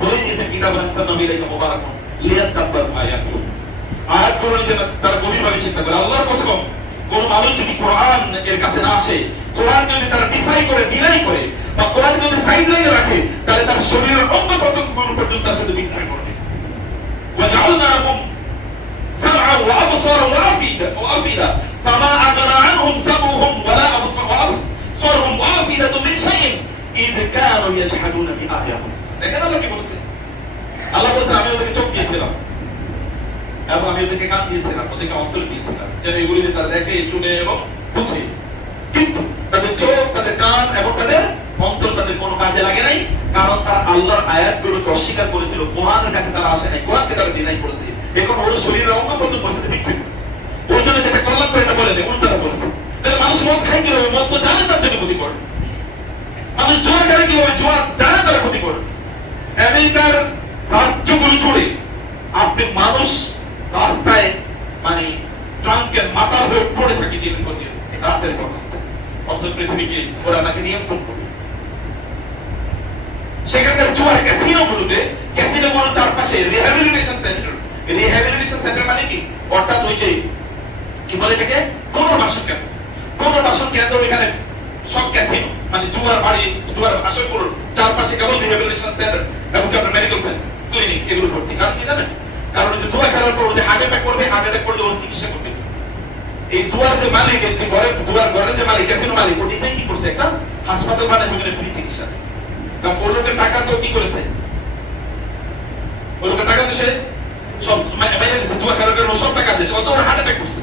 বলে দিয়েছেন কিতাবুন আনসালনাহু ইলাইকা মুবারাকুন লিয়াদাব্বারু আয়াতিহি। আয়াতগুলো যেন তারা গভীরভাবে চিন্তা করে। আল্লাহর কসম, কোন মানুষ যদি কোরআন এর কাছে না আসে, কোরআন যদি তারা ডিফাই করে, ডিনাই করে, বা কোরআন যদি সাইড লাইনে রাখে, তাহলে তার শরীরের অঙ্গ প্রত্যঙ্গগুলো পর্যন্ত তার সাথে বিক্রয় করবে। وجعلنا لكم سمعا وابصارا وافئده فما اغنى عنهم سمعهم ولا ابصارهم وافئده من شيء اذ كانوا يجحدون بآياتنا। দেখেন আল্লাহ কি বলছে? আল্লাহ বলছেন আমি ওদেরকে চোখ দিয়েছিলাম এবং আমি ওদেরকে কান দিয়েছিলাম, ওদেরকে অন্তর দিয়েছিলাম, যেন এগুলি তারা দেখে, শুনে এবং বুঝে। কিন্তু তাদের চোখ, তাদের কান এবং তাদের অন্তর তাদের কোনো কাজে লাগে নাই, কারণ তারা আল্লাহর আয়াতগুলোকে অস্বীকার করেছিল, কোরআনের কাছে তারা আসে নাই, কোরআনকে তারা ডিনাই করেছে। এখন ওর শরীরের অঙ্গ প্রত্যঙ্গ সাথে বিক্রি করেছে। ওর জন্য যেটা কল্যাণ করে এটা বলে দেয়, উল্টাটা বলেছে। মানুষ মদ খায় কিভাবে? মদ তো জানে তার জন্য ক্ষতি করে। মানুষ জোয়া করে কিভাবে? জোয়া জানে তারা ক্ষতি করে। আমেরিকার রাজ্যগুলো জুড়ে আপনি মানুষ রাস্তায় মানে ট্রাঙ্কের মাথা হয়ে পড়ে থাকে দিনের প্রতি রাতের কথা, অথচ পৃথিবীকে ওরা নাকি নিয়ন্ত্রণ করবে। সেখানকার জুয়ার ক্যাসিনোগুলোতে, ক্যাসিনোগুলোর চারপাশে রিহ্যাবিলিটেশন সেন্টার। রিহ্যাবিলিটেশন সেন্টার মানে কি? অর্থাৎ ওই যে কি বলে এটাকে, পুনর্বাসন কেন্দ্র। পুনর্বাসন কেন্দ্র এখানে সব ক্যাসিনো মানে জুয়ার বাড়ি, জুয়ার আসরগুলোর চারপাশে কেবল রিহ্যাবিলিটেশন সেন্টার এবং আপনার মেডিকেল সেন্টার, ক্লিনিক এগুলো ভর্তি। কারণ কি জানেন? কারণ যে জুয়া খেলার পর যে হার্ট অ্যাটাক করবে, হার্ট অ্যাটাক করলে ওর চিকিৎসা করতে হবে। এই জুয়ার যে মালিক, যে ঘরে জুয়ার ঘরে যে মালিক, ক্যাসিনো মালিক, ও নিজেই কি করছে? একটা হাসপাতাল বানায়, সেখানে ফ্রি চিকিৎসা। কারণ ওর লোকের টাকা তো কি করেছে? ওর লোকের টাকা তো সে সব মাইনে দিচ্ছে, জুয়া খেলার জন্য সব টাকা শেষ, অত ওর হার্ট অ্যাটাক করছে,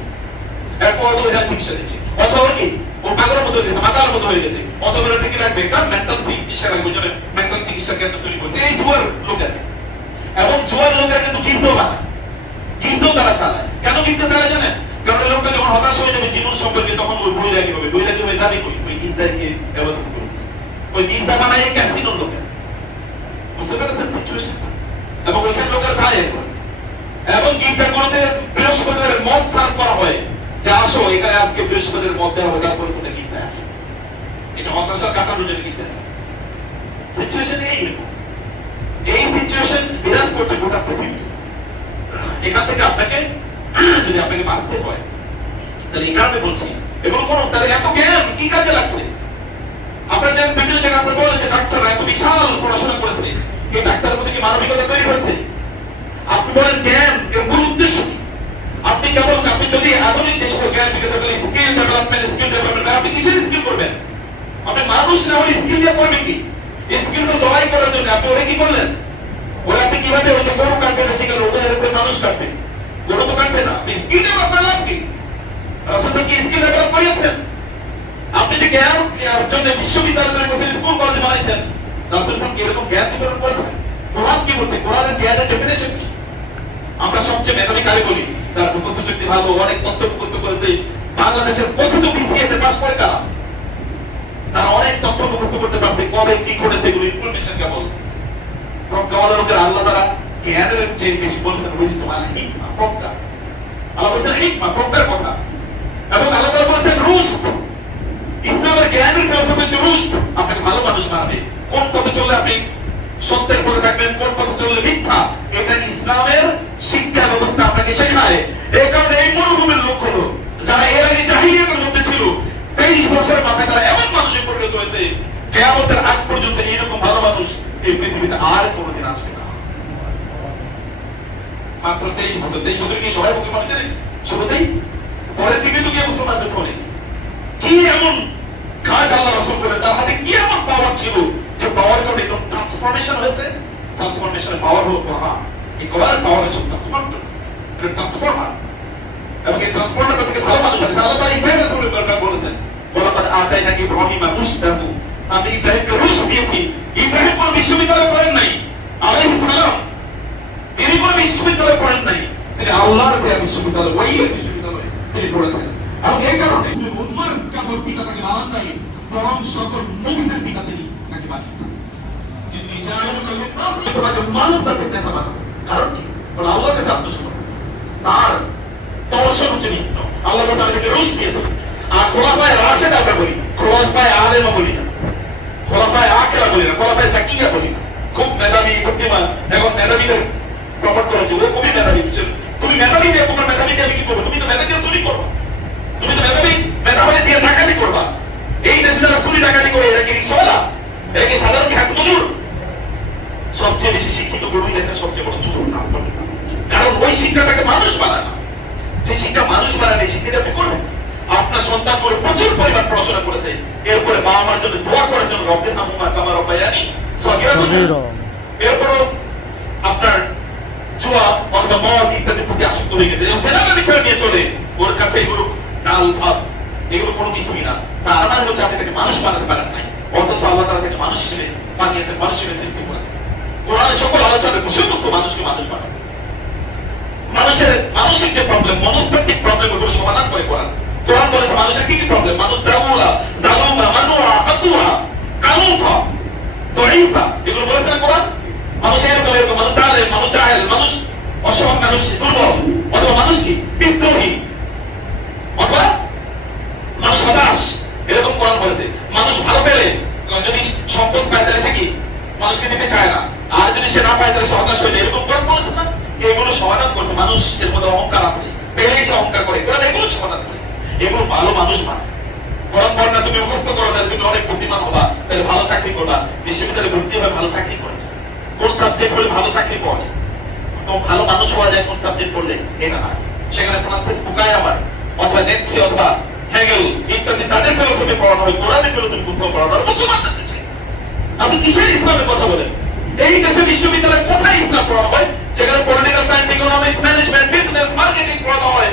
এরপর অত ওরা চিকিৎসা দিচ্ছে। অথবা ওর কি ওর পাগলের মতো হয়ে গেছে, মাতার মতো হয়ে গেছে, অথবা ওরা কি রাখবে? একটা মেন্টাল চিকিৎসা রাখবে, ওই জন্য মেন্টাল চিকিৎসা কেন্দ্র তৈরি করছে এই জুয়ার লোকের। এবং জুয়ার লোকেরা কিন্তু গির্জাও বানায়, গির্জাও তারা চালায়। কেন গির্জা চালায় জানেন? কারণ লোকটা যখন হতাশ হয়ে যাবে জীবন সম্পর্কে, তখন ওই বই লাগে হবে, বই লাগে হয়ে যাবে ওই গির্জায় গিয়ে ব্যবহার করবে। ওই গির্জা বানায় ক্যাসিনোর লোকের। বুঝতে পেরেছেন সিচুয়েশন? এবং ওইখানে লোকের যায় এবং গির্জাগুলোতে বৃহস্পতিবার মদ সার্ভ করা হয়, যে আসো এখানে আজকে বৃহস্পতিবার মদ দেওয়া হবে, তারপরে কোথায় গির্জা আসে। এটা হতাশা কাটানোর জন্য গির্জা। সিচুয়েশন এইরকম। এই সিচুয়েশন বিরাজ করছে গোটা পৃথিবী। এখান থেকে আপনাকে যদি আপনাকে বাঁচতে হয়, তাহলে এই কারণে বলছি এগুলো কোনো, তাহলে এত জ্ঞান কি কাজে লাগছে? আপনারা যে বিভিন্ন জায়গায় আপনি বলেন যে ডাক্তাররা এত বিশাল পড়াশোনা করেছে, এই ডাক্তারের প্রতি কি মানবিকতা তৈরি হয়েছে? আপনি বলেন জ্ঞান এর মূল উদ্দেশ্য কি? আপনি কেবল আপনি যদি আধুনিক যে সকল জ্ঞান বিজ্ঞান, স্কিল ডেভেলপমেন্ট, আপনি কিসের স্কিল করবেন? আপনি মানুষ না হলে স্কিল দিয়ে করবেন কি? স্কিল তো জবাই করার জন্য আপনি ওরা কি করলেন? ওরা আপনি কিভাবে ওই যে গরু কাটবেন সেখানে ওদের উপরে মানুষ কাটবে, গরু তো কাটবে না। স্কিল ডেভেলপ লাভ কি? রাসূল কি স্কিল ডেভেলপ করিয়েছেন? আপনি যে জ্ঞান জন্য বিশ্ববিদ্যালয় তৈরি করেছেন, স্কুল কলেজ বানাইছেন, রাসূল কি এরকম জ্ঞান বিতরণ করেছেন? কোরআন কি বলছে? কোরআনের জ্ঞানের ডেফিনিশন কি? আমরা সবচেয়ে মেধাবী কারে বলি? তার মুখস্থ শক্তি ভালো, অনেক তথ্য মুখস্থ করেছে। বাংলাদেশের কথিত বিসিএস এ পাস করে কারা? যারা অনেক তথ্য মুখস্থ করতে পারছে, কবে কি ঘটেছে এগুলো ইনফরমেশন কেবল। প্রজ্ঞাওয়ালা লোকের আল্লাহ তারা জ্ঞানের চেয়ে বেশি বলছেন উইজডম আর হিকমা, প্রজ্ঞা। আল্লাহ বলছেন হিকমা, প্রজ্ঞার কথা। এবং আল্লাহ তাআলা বলছেন রুশদ। ইসলামের জ্ঞানের ফিলোসফি হচ্ছে রুশদ। আপনাকে ভালো মানুষ বানাবে। কোন পথে চললে আপনি সত্যের পথে থাকবেন, কোন পথে চললে মিথ্যা, এটা ইসলামের শিক্ষা ব্যবস্থা আপনাকে শেখায়। এই কারণে এই মরুভূমির লোক হলো যারা এর আগে জাহিলিয়াতের মধ্যে ছিল, 23 বছরের মাথায় তারা এমন মানুষে পরিণত হয়েছে, কিয়ামতের আগ পর্যন্ত এইরকম ভালো মানুষ এই পৃথিবীতে আর কোনোদিন আসবে না। মাত্র 23 বছর। 23 বছর কি সবাই মুসলমান ছিলেন শুরুতেই? পরের দিকে তো গিয়ে মুসলমান হয়ে কি এমন কাজ আল্লাহ রাসূল করে, তার হাতে কি এমন পাওয়ার ছিল যে পাওয়ার কারণে এরকম ট্রান্সফরমেশন হয়েছে। ট্রান্সফরমেশনের পাওয়ার হলো কোরআন। এই কোরআনের পাওয়ার হচ্ছে ট্রান্সফরমার। এবং এই ট্রান্সফরমার থেকে ভালো মানুষ আছে। আল্লাহ তাআলা ইব্রাহিম রাসূলের ব্যাপারে বলেছেন, ওয়ালাকাদ আতাইনা ইব্রাহিমা রুশদাহু, আমি ইব্রাহিমকে রুশদ দিয়েছি। ইব্রাহিম কোন বিশ্ববিদ্যালয়ে পড়েন নাই, আলাইহিস সালাম তিনি কোন বিশ্ববিদ্যালয়ে পড়েন নাই, তিনি আল্লাহর দেয়া বিশ্ববিদ্যালয়, ওই বিশ্ববিদ্যালয়ে তিনি পড়েছেন। এবং এই কারণে উম্মার কেবল পিতা তাকে বানান নাই, বরং সকল নবীদের পিতা তিনি তাকে বানিয়েছেন। তিনি তাকে মানুষ জাতির নেতা বানান। কারণ কি? বলে আল্লাহর কাছে আত্মসমর্পণ, তার তওয়াসসুল হচ্ছে নিত্য। আল্লাহ কাছে আমি তাকে রুশ দিয়েছি। আর খোলাফায়ে রাশেদ আমরা বলি, খোলাফায়ে আলেমা বলি না, খোলাফায়ে আকেরা বলি না, খোলাফায়ে তাকিয়া বলি না। খুব মেধাবী বুদ্ধিমান, এখন মেধাবীদের প্রমোট করা হচ্ছে, ও খুবই মেধাবী। তুমি মেধাবী দিয়ে তোমার মেধাবী দিয়ে আমি কি করবো? তুমি তো মেধা দিয়ে চুরি করবা, তুমি তো মেধাবী মেধা হলে দিয়ে ডাকাতি করবা। এই দেশে যারা চুরি ডাকাতি করে এরা কি রিক্সাওয়ালা? এরা কি সাধারণ খ্যাত মজুর? সবচেয়ে বেশি শিক্ষিত গরুই দেখেন সবচেয়ে বড় চুর। কারণ ওই শিক্ষাটাকে মানুষ বানায় না। যে শিক্ষা মানুষ বানায় এই শিক্ষিত আপনি করবেন। আপনার সন্তান করে প্রচুর পরিমাণ পড়াশোনা করেছে, এরপরে বাবা মার জন্য দোয়া করার জন্য রব্বে হামুমা কামা রব্বায়ানি সগীরা বসে, এরপরও আপনার জুয়া অথবা মদ ইত্যাদির প্রতি আসক্ত হয়ে গেছে, জেনারেল বিচার নিয়ে চলে, ওর কাছে এগুলো ডাল ভাত এগুলো কোনো কিছুই না। তার মানে হচ্ছে আপনি তাকে মানুষ বানাতে পারেন নাই, অথচ আল্লাহ তাআলা তাকে মানুষ হিসেবে বানিয়েছেন, মানুষ হিসেবে সৃষ্টি করেছেন। কোরআনের সকল আলোচনা বিষয়বস্তু মানুষকে মানুষ বানায়। মানুষের মানসিক যে প্রবলেম, মনস্তাত্ত্বিক প্রবলেম, ওগুলো সমাধান করে কোরআন। কোরআন বলেছে মানুষের কি কি প্রবলেম। মানুষ জাউলা, জালুমা, মানুয়া, কাতুয়া, কানুতা, দঈফা, এগুলো বলেছে না কোরআন। মানুষ এরকম এরকম, মানুষ জালেম, মানুষ জাহেল, মানুষ অসৎ, মানুষ দুর্বল, অথবা মানুষ কি বিদ্রোহী, অথবা মানুষ হতাশ, এরকম কোরআন বলেছে। মানুষ ভালো পেলে যদি সম্পদ পায় তাহলে সে কি মানুষকে দিতে চায় না, আর যদি সে না পায় তাহলে সে হতাশ হয়ে যায়, এরকম কোরআন বলেছে না। এগুলো সমাধান করছে। মানুষ এর মধ্যে অহংকার আছে, পেলেই সে অহংকার করে, কোরআন এগুলো সমাধান করেছে। এগুলো ভালো মানুষ মানে। কোরআন পড় না, তুমি মুখস্থ করো, তাহলে তুমি অনেক বুদ্ধিমান হবা, তাহলে ভালো চাকরি করবা, বিশ্ববিদ্যালয়ে ভর্তি হবে, ভালো চাকরি করবে। কোন সাবজেক্ট পড়লে ভালো চাকরি পাওয়া যায়, তো ভালো মানুষ হওয়া যায় কোন সাবজেক্ট পড়লে, এটা না। সেখানে ফ্রান্সিস ফুকায়ামা অথবা নেতসি অথবা হেগেল ইত্যাদি তাদের ফিলোসফি পড়ানো হয়, কোরআনের ফিলোসফি কোথাও পড়ানো হয় মুসলমানদের দেশে। আপনি কিসের ইসলামের কথা বলেন? এই দেশে বিশ্ববিদ্যালয়ে কোথায় ইসলাম পড়ানো হয়? যেখানে political science, economics, management, business, marketing পড়ানো হয়,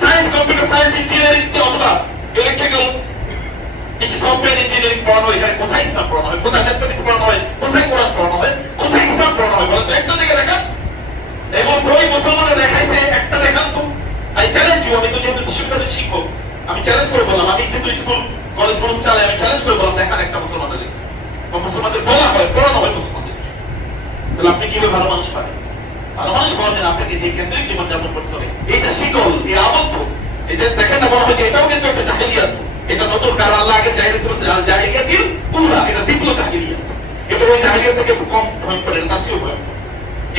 সায়েন্স, কম্পিউটার সায়েন্স, ইঞ্জিনিয়ারিং অথবা ইলেকট্রিক্যাল সফটওয়্যার ইঞ্জিনিয়ারিং পড়ানো হয়। এখানে কোথায় ইসলাম পড়ানো হয়? কোথায় ম্যাথমেটিক্স পড়ানো হয়? কোথায় কোরআন পড়ানো হয়? কোথায় ইসলাম পড়ানো হয়? বলেন তো, একটা জায়গায় দেখান। এবং বই মুসলমানরা দেখাইছে, একটা দেখান তো। আই চ্যালেঞ্জ ইউ, আমি তো যেহেতু বিশ্ববিদ্যালয়ের শিক্ষক, আমি চ্যালেঞ্জ করে বললাম, আমি যেহেতু স্কুল কলেজ গুলো চালাই, আমি চ্যালেঞ্জ করে বললাম, দেখান একটা মুসলমানদের লিখছে বা মুসলমানদের বলা হয়, পড়ানো হয় মুসলমানদের। তাহলে আপনি কিভাবে ভালো মানুষ পাবেন? ভালো মানুষ পাওয়ার জন্য আপনাকে যে কেন্দ্রিক জীবনযাপন করতে হবে, এইটা শিকল, এই আবদ্ধ, এই যে দেখেন না বলা হয় যে এটাও কিন্তু একটা জাহিলিয়াত। এটা নতুন, কারণ আল্লাহ আগে জাহিলিয়াত করেছে, জাহিলিয়াতিল উলা, এটা দ্বিতীয় জাহিলিয়াত। এটা ওই জাহিলিয়াত থেকে কম ভয়ঙ্কর, এটা তার চেয়েও ভয়ঙ্কর।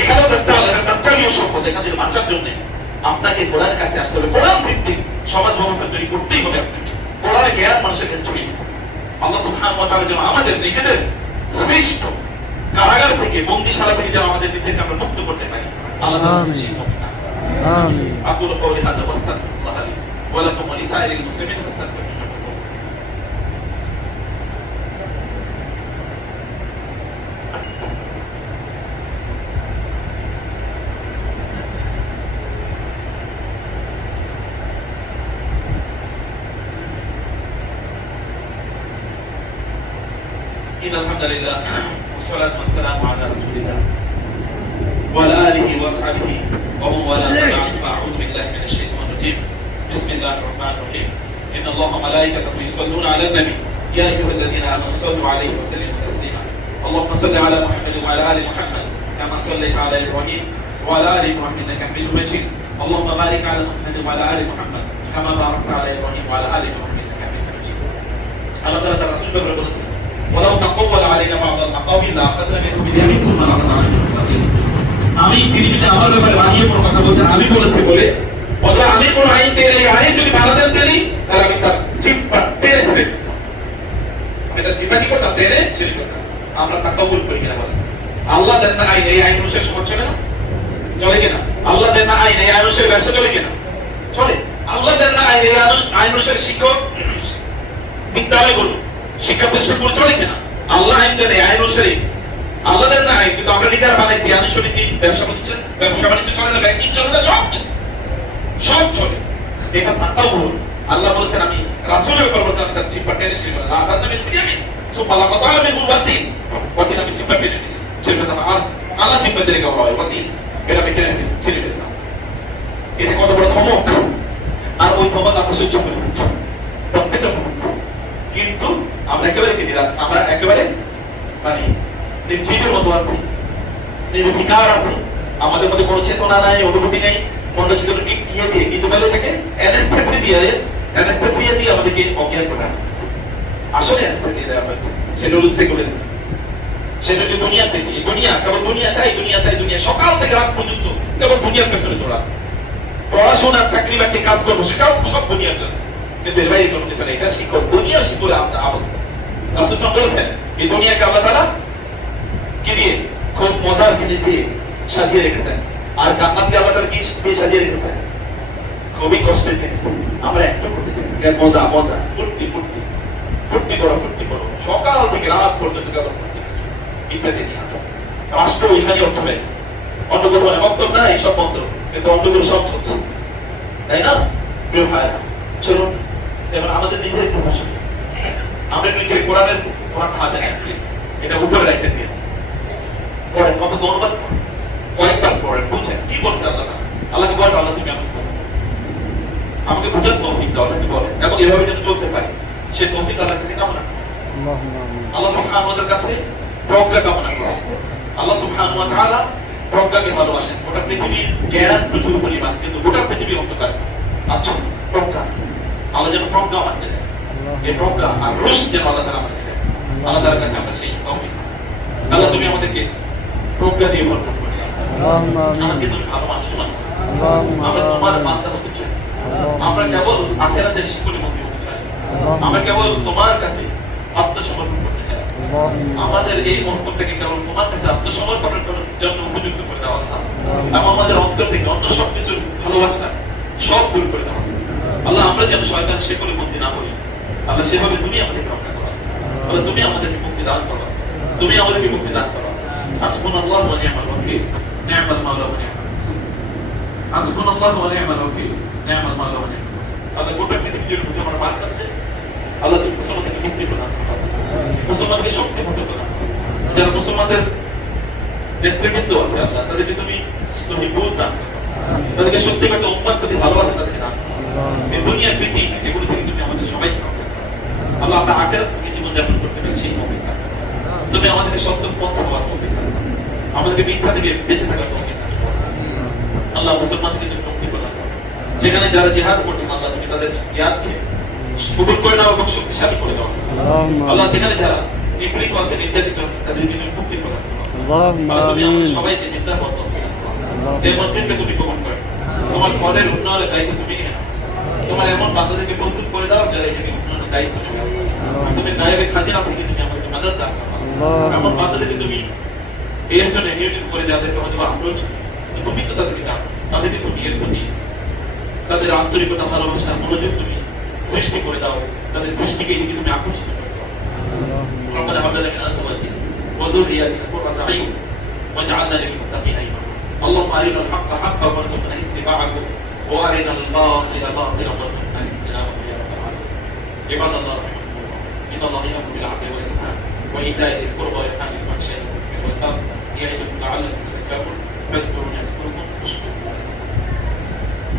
এখানেও দাজ্জাল, এটা দাজ্জালীয় সম্পদ। এখান থেকে বাঁচার জন্য আপনাকে কোরআনের কাছে আসতে হবে, কোরআন ভিত্তিক সমাজ ব্যবস্থা তৈরি করতেই হবে। আপনাকে কোরআনের জ্ঞান মানুষের কাছে ছড়িয়ে দিতে হবে। আল্লাহ সুবহানাহু ওয়া তাআলা যেন আমাদের নিজেদের সৃষ্ট কারাগার থেকে, বন্দিশালা থেকে যেন আমাদের নিজেদেরকে আমরা মুক্ত করতে পারি। আল্লাহ আমিন আমিন। আকুলু কওলি হাযা ওয়া আস্তাগফিরুল্লাহ লি ওয়া লাকুম ওয়া লিসাইরিল মুসলিমিন ফাস্তাগফিরুহু। إن الحمد لله والصلاة والسلام على رسول الله وعلى آله وأصحابه ومن والاه. أعوذ بالله من الشيطان الرجيم. بسم الله الرحمن الرحيم. إن الله وملائكته يصلون على النبي يا أيها الذين آمنوا صلوا عليه وسلموا تسليما. اللهم صل على محمد وعلى آل محمد كما صليت على إبراهيم وعلى آل إبراهيم إنك حميد مجيد. اللهم بارك على محمد وعلى آل محمد كما باركت على إبراهيم وعلى آل إبراهيم إنك حميد مجيد. الله تعالى رسول الله بولছেন ولو تقول علينا بعض الأقاويل لأخذنا منه باليمين ثم لقطعنا منه الوتين. আমি তিনি যদি আমার ব্যাপারে বানিয়ে কোনো কথা বলতেন, আমি বলেছি বলে, অথবা আমি কোনো আইন পেলে, এই আইন যদি বানাতেন তিনি, তাহলে আমি তার জিহ্বা টেনে ছেড়ে দিতাম। আমি তার জিহ্বা কি করতাম? টেনে ছেড়ে দিতাম। আমরা তা কবুল করি কিনা বলেন? আল্লাহ দেন না আইন, এই আইন অনুসারে সমাজ চলে না? চলে কিনা? আল্লাহ দেন না আইন, এই আইন অনুসারে ব্যবসা চলে কিনা? চলে। আল্লাহ দেন না আইন, এই আইন অনুসারে শিক্ষক বিদ্যালয়গুলো, শিক্ষা প্রতিষ্ঠানগুলো চলে কিনা? আল্লাহ আইন দেন, এই আইন অনুসারে আল্লাহ দেন না আইন, কিন্তু আমরা নিজেরা বানাইছি আইন সমিতি, ব্যবসা প্রতিষ্ঠান, ব্যবসা বাণিজ্য চলে না, ব্যাংকিং চলে না, সব চলে। এটা তাও ভুল। আল্লাহ বলেছেন, আমি রাসূলের ব্যাপারে বলেছেন, আমি তার জিহ্বা টেনে ছেড়ে দিলাম। আযাদনা মিন বিয়ামিন সুবহানাল্লাহ ওয়া তাআলা মিন ওয়াতিন, ওয়াতিন আমি জিহ্বা টেনে ছেড়ে দিলাম। আর আল্লাহ জিহ্বা টেনে গাওয়া হয় ওয়াতিন, এটা আমি টেনে ছেড়ে দিলাম। এটা কত বড় ধমক! আর ওই ধমক আমরা সহ্য করে নিচ্ছি প্রত্যেকটা মুহূর্তে। কিন্তু আমরা একেবারে কি দিলাম? আমরা একেবারে মানে নির্জীবের মতো আছি, নির্বিকার আছি। আমাদের মধ্যে কোনো চেতনা নাই, অনুভূতি নেই। মনটা চেতনাকে দিয়ে দিয়ে, কিন্তু বলে এটাকে অ্যানেস্থেসিয়া দিয়ে আমাদেরকে অজ্ঞান করে রাখা হয়েছে। আসলে আস্থা দিয়ে দেওয়া হয়েছে, সেটা হলো সেকুলারিজম। সেটা হচ্ছে দুনিয়া থেকে, এই দুনিয়া কেবল দুনিয়া চাই, দুনিয়া চাই, দুনিয়া সকাল থেকে রাত পর্যন্ত কেবল দুনিয়ার পেছনে দৌড়া। পড়াশোনা, চাকরি বাকরি, কাজ করবো, সেটাও সব দুনিয়ার জন্য, কিন্তু এর বাইরে কোনো কিছু নেই। এটা শিখো, দুনিয়া শিখো আমরা আবদ্ধ। রাসূল সাল্লাল্লাহু আলাইহি ওয়াসাল্লাম বলেছেন, এই দুনিয়াকে আল্লাহ তাআলা কি দিয়ে, খুব মজার জিনিস দিয়ে সাজিয়ে রেখেছেন, আর জান্নাতকে আল্লাহ তাআলা কি দিয়ে সাজিয়ে রেখেছেন, খুবই কষ্টের জিনিস। আমরা একটা করতে চাই, মজা মজা, ফুর্তি ফুর্তি, ফুর্তি করো, ফুর্তি করো, সকাল থেকে রাত পর্যন্ত কেবল ফুর্তি ইত্যাদি নিয়ে আসা। রাষ্ট্র এখানে অর্থ নেই, অন্য কোথাও বক্তব্য না, এইসব বন্ধ, কিন্তু অন্যগুলো সব চলছে, তাই না? প্রিয় ভাইরা, চলুন এবার আমাদের নিজের প্রভাষণ, আমরা নিজে কোরআনের কোরআন হাতে রাখি, এটা উপরে রাখতে দিন, পড়েন, কত অনুবাদ কয়েকবার পড়েন, বুঝেন কি বলছে আল্লাহ। আল্লাহকে বলেন, আল্লাহ তুমি আমাকে বুঝার তৌফিক দাও, আল্লাহকে বলেন, এবং এভাবে যেন চলতে পারি, সে তৌফিক আল্লাহর কাছে কামনা করি। আল্লাহ সুবহানাহু ওয়া তাআলার কাছে প্রজ্ঞা কামনা করি। আল্লাহ সুবহানাহু ওয়া তাআলা প্রজ্ঞাকে ভালোবাসেন। গোটা পৃথিবীর জ্ঞান প্রচুর পরিমাণ, কিন্তু গোটা পৃথিবী অন্ধকার। আচ্ছা, প্রজ্ঞা আল্লাহ যেন প্রজ্ঞা আমাকে দেয়, এই প্রজ্ঞা আর রুশদ যেন আল্লাহ তাআলা আমাকে দেয়। আল্লাহ তাআলার কাছে আমরা সেই তৌফিক, আল্লাহ তুমি আমাদেরকে প্রজ্ঞা দিয়ে ভরপুর করে দাও। আমাকে তুমি ভালো মানুষ বানাও, আমরা তোমার বান্দা হতে চাই, আমরা কেবল আখিরাতের শিক্ষণীমুখী হতে চাই, আমরা কেবল তোমার কাছে আত্মসমর্পণ করতে চাই। আমাদের এই মস্তকটাকে কেবল তোমার কাছে আত্মসমর্পণের জন্য উপযুক্ত করে দেওয়া, এবং আমাদের অন্তর থেকে অন্য সব কিছুর ভালোবাসা সব দূর করে দেওয়া। আল্লাহ আমরা যেন শয়তানের শেকলে বন্দী না হই, আল্লাহ সেভাবে তুমি আমাদেরকে রক্ষা করো, আল্লাহ তুমি আমাদেরকে মুক্তি দান করো, তুমি আমাদেরকে মুক্তি দান করো। হাসবুনাল্লাহু ওয়া নি'মাল ওয়াকিল, নি'মাল মাওলা ওয়া নি'মাল নাসির। হাসবুনাল্লাহু ওয়া নি'মাল ওয়াকিল, নি'মাল মাওলা ওয়া নি'মাল নাসির। আল্লাহ গোটা পৃথিবীর মধ্যে আমরা পার করছে, আল্লাহ তুমি মুসলমানদেরকে মুক্তি প্রদান করো, মুসলমানকে শক্তি প্রদান করো। যারা মুসলমানদের নেতৃবৃন্দ আছে আল্লাহ, তাদেরকে তুমি সহি বুঝ দান করো, তাদেরকে সত্যিকার উম্মার প্রতি ভালোবাসা তাদেরকে দান করো। এই দুনিয়ার প্রীতি এগুলো থেকে তুমি আমাদের সবাইকে রক্ষা করো। আল্লাহ আমরা আখিরাত থেকে জীবন যাপন করতে পারি সেই তৌফিক দান করো। তুমি আমাদেরকে সত্য পথ হওয়ার তৌফিক দান করো, আমাদেরকে মিথ্যা থেকে বেঁচে থাকার তৌফিক দান করো। আল্লাহ মুসলমানকে তুমি মুক্তি প্রদান করো। যেখানে যারা জিহাদ করছেন আল্লাহ তুমি তাদের জিহাদকে কবুল করে নাও এবং শক্তিশালী করে দাও। আল্লাহ যেখানে যারা নিপীড়িত আছে, নির্যাতিত আছে, তাদেরকে তুমি মুক্তি প্রদান করো। আল্লাহ তুমি আমাদের সবাইকে নির্যাতন করো, এই মসজিদকে তুমি কবুল করো। তোমার ঘরের উন্নয়নের দায়িত্ব তুমি নিয়ে নাও। তোমার এমন বান্দাদেরকে প্রস্তুত করে দাও যারা এটাকে উন্নয়নের দায়িত্ব নেবে। তুমি গায়েবে খাজিনা থেকে তুমি আমাদেরকে মাদদ দাও। এমন বান্দাদেরকে তুমি এর জন্য নিয়োজিত করে যাদেরকে হয়তো আমরাও তুমি তো তাদেরকে জানো, তাদেরকে তুমি এর প্রতি তাদের আন্তরিকতা, ভালোবাসা, মনোযোগ তুমি সৃষ্টি করে দাও, তাদের দৃষ্টিকে এদিকে তুমি আকর্ষিত করে দাও। ربنا هب لنا من ازواجنا وذرياتنا قرة اعين واجعلنا للمتقين اماما. اللهم ارنا الحق حقا وارزقنا اتباعه وارنا الباطل باطلا وارزقنا اجتنابه يا رب العالمين. عباد الله رحمكم الله، ان الله يامر بالعدل والاحسان وايتاء ذي القربى وينهى عن الفحشاء والمنكر والبغي يعظكم لعلكم تذكرون. فاذكروني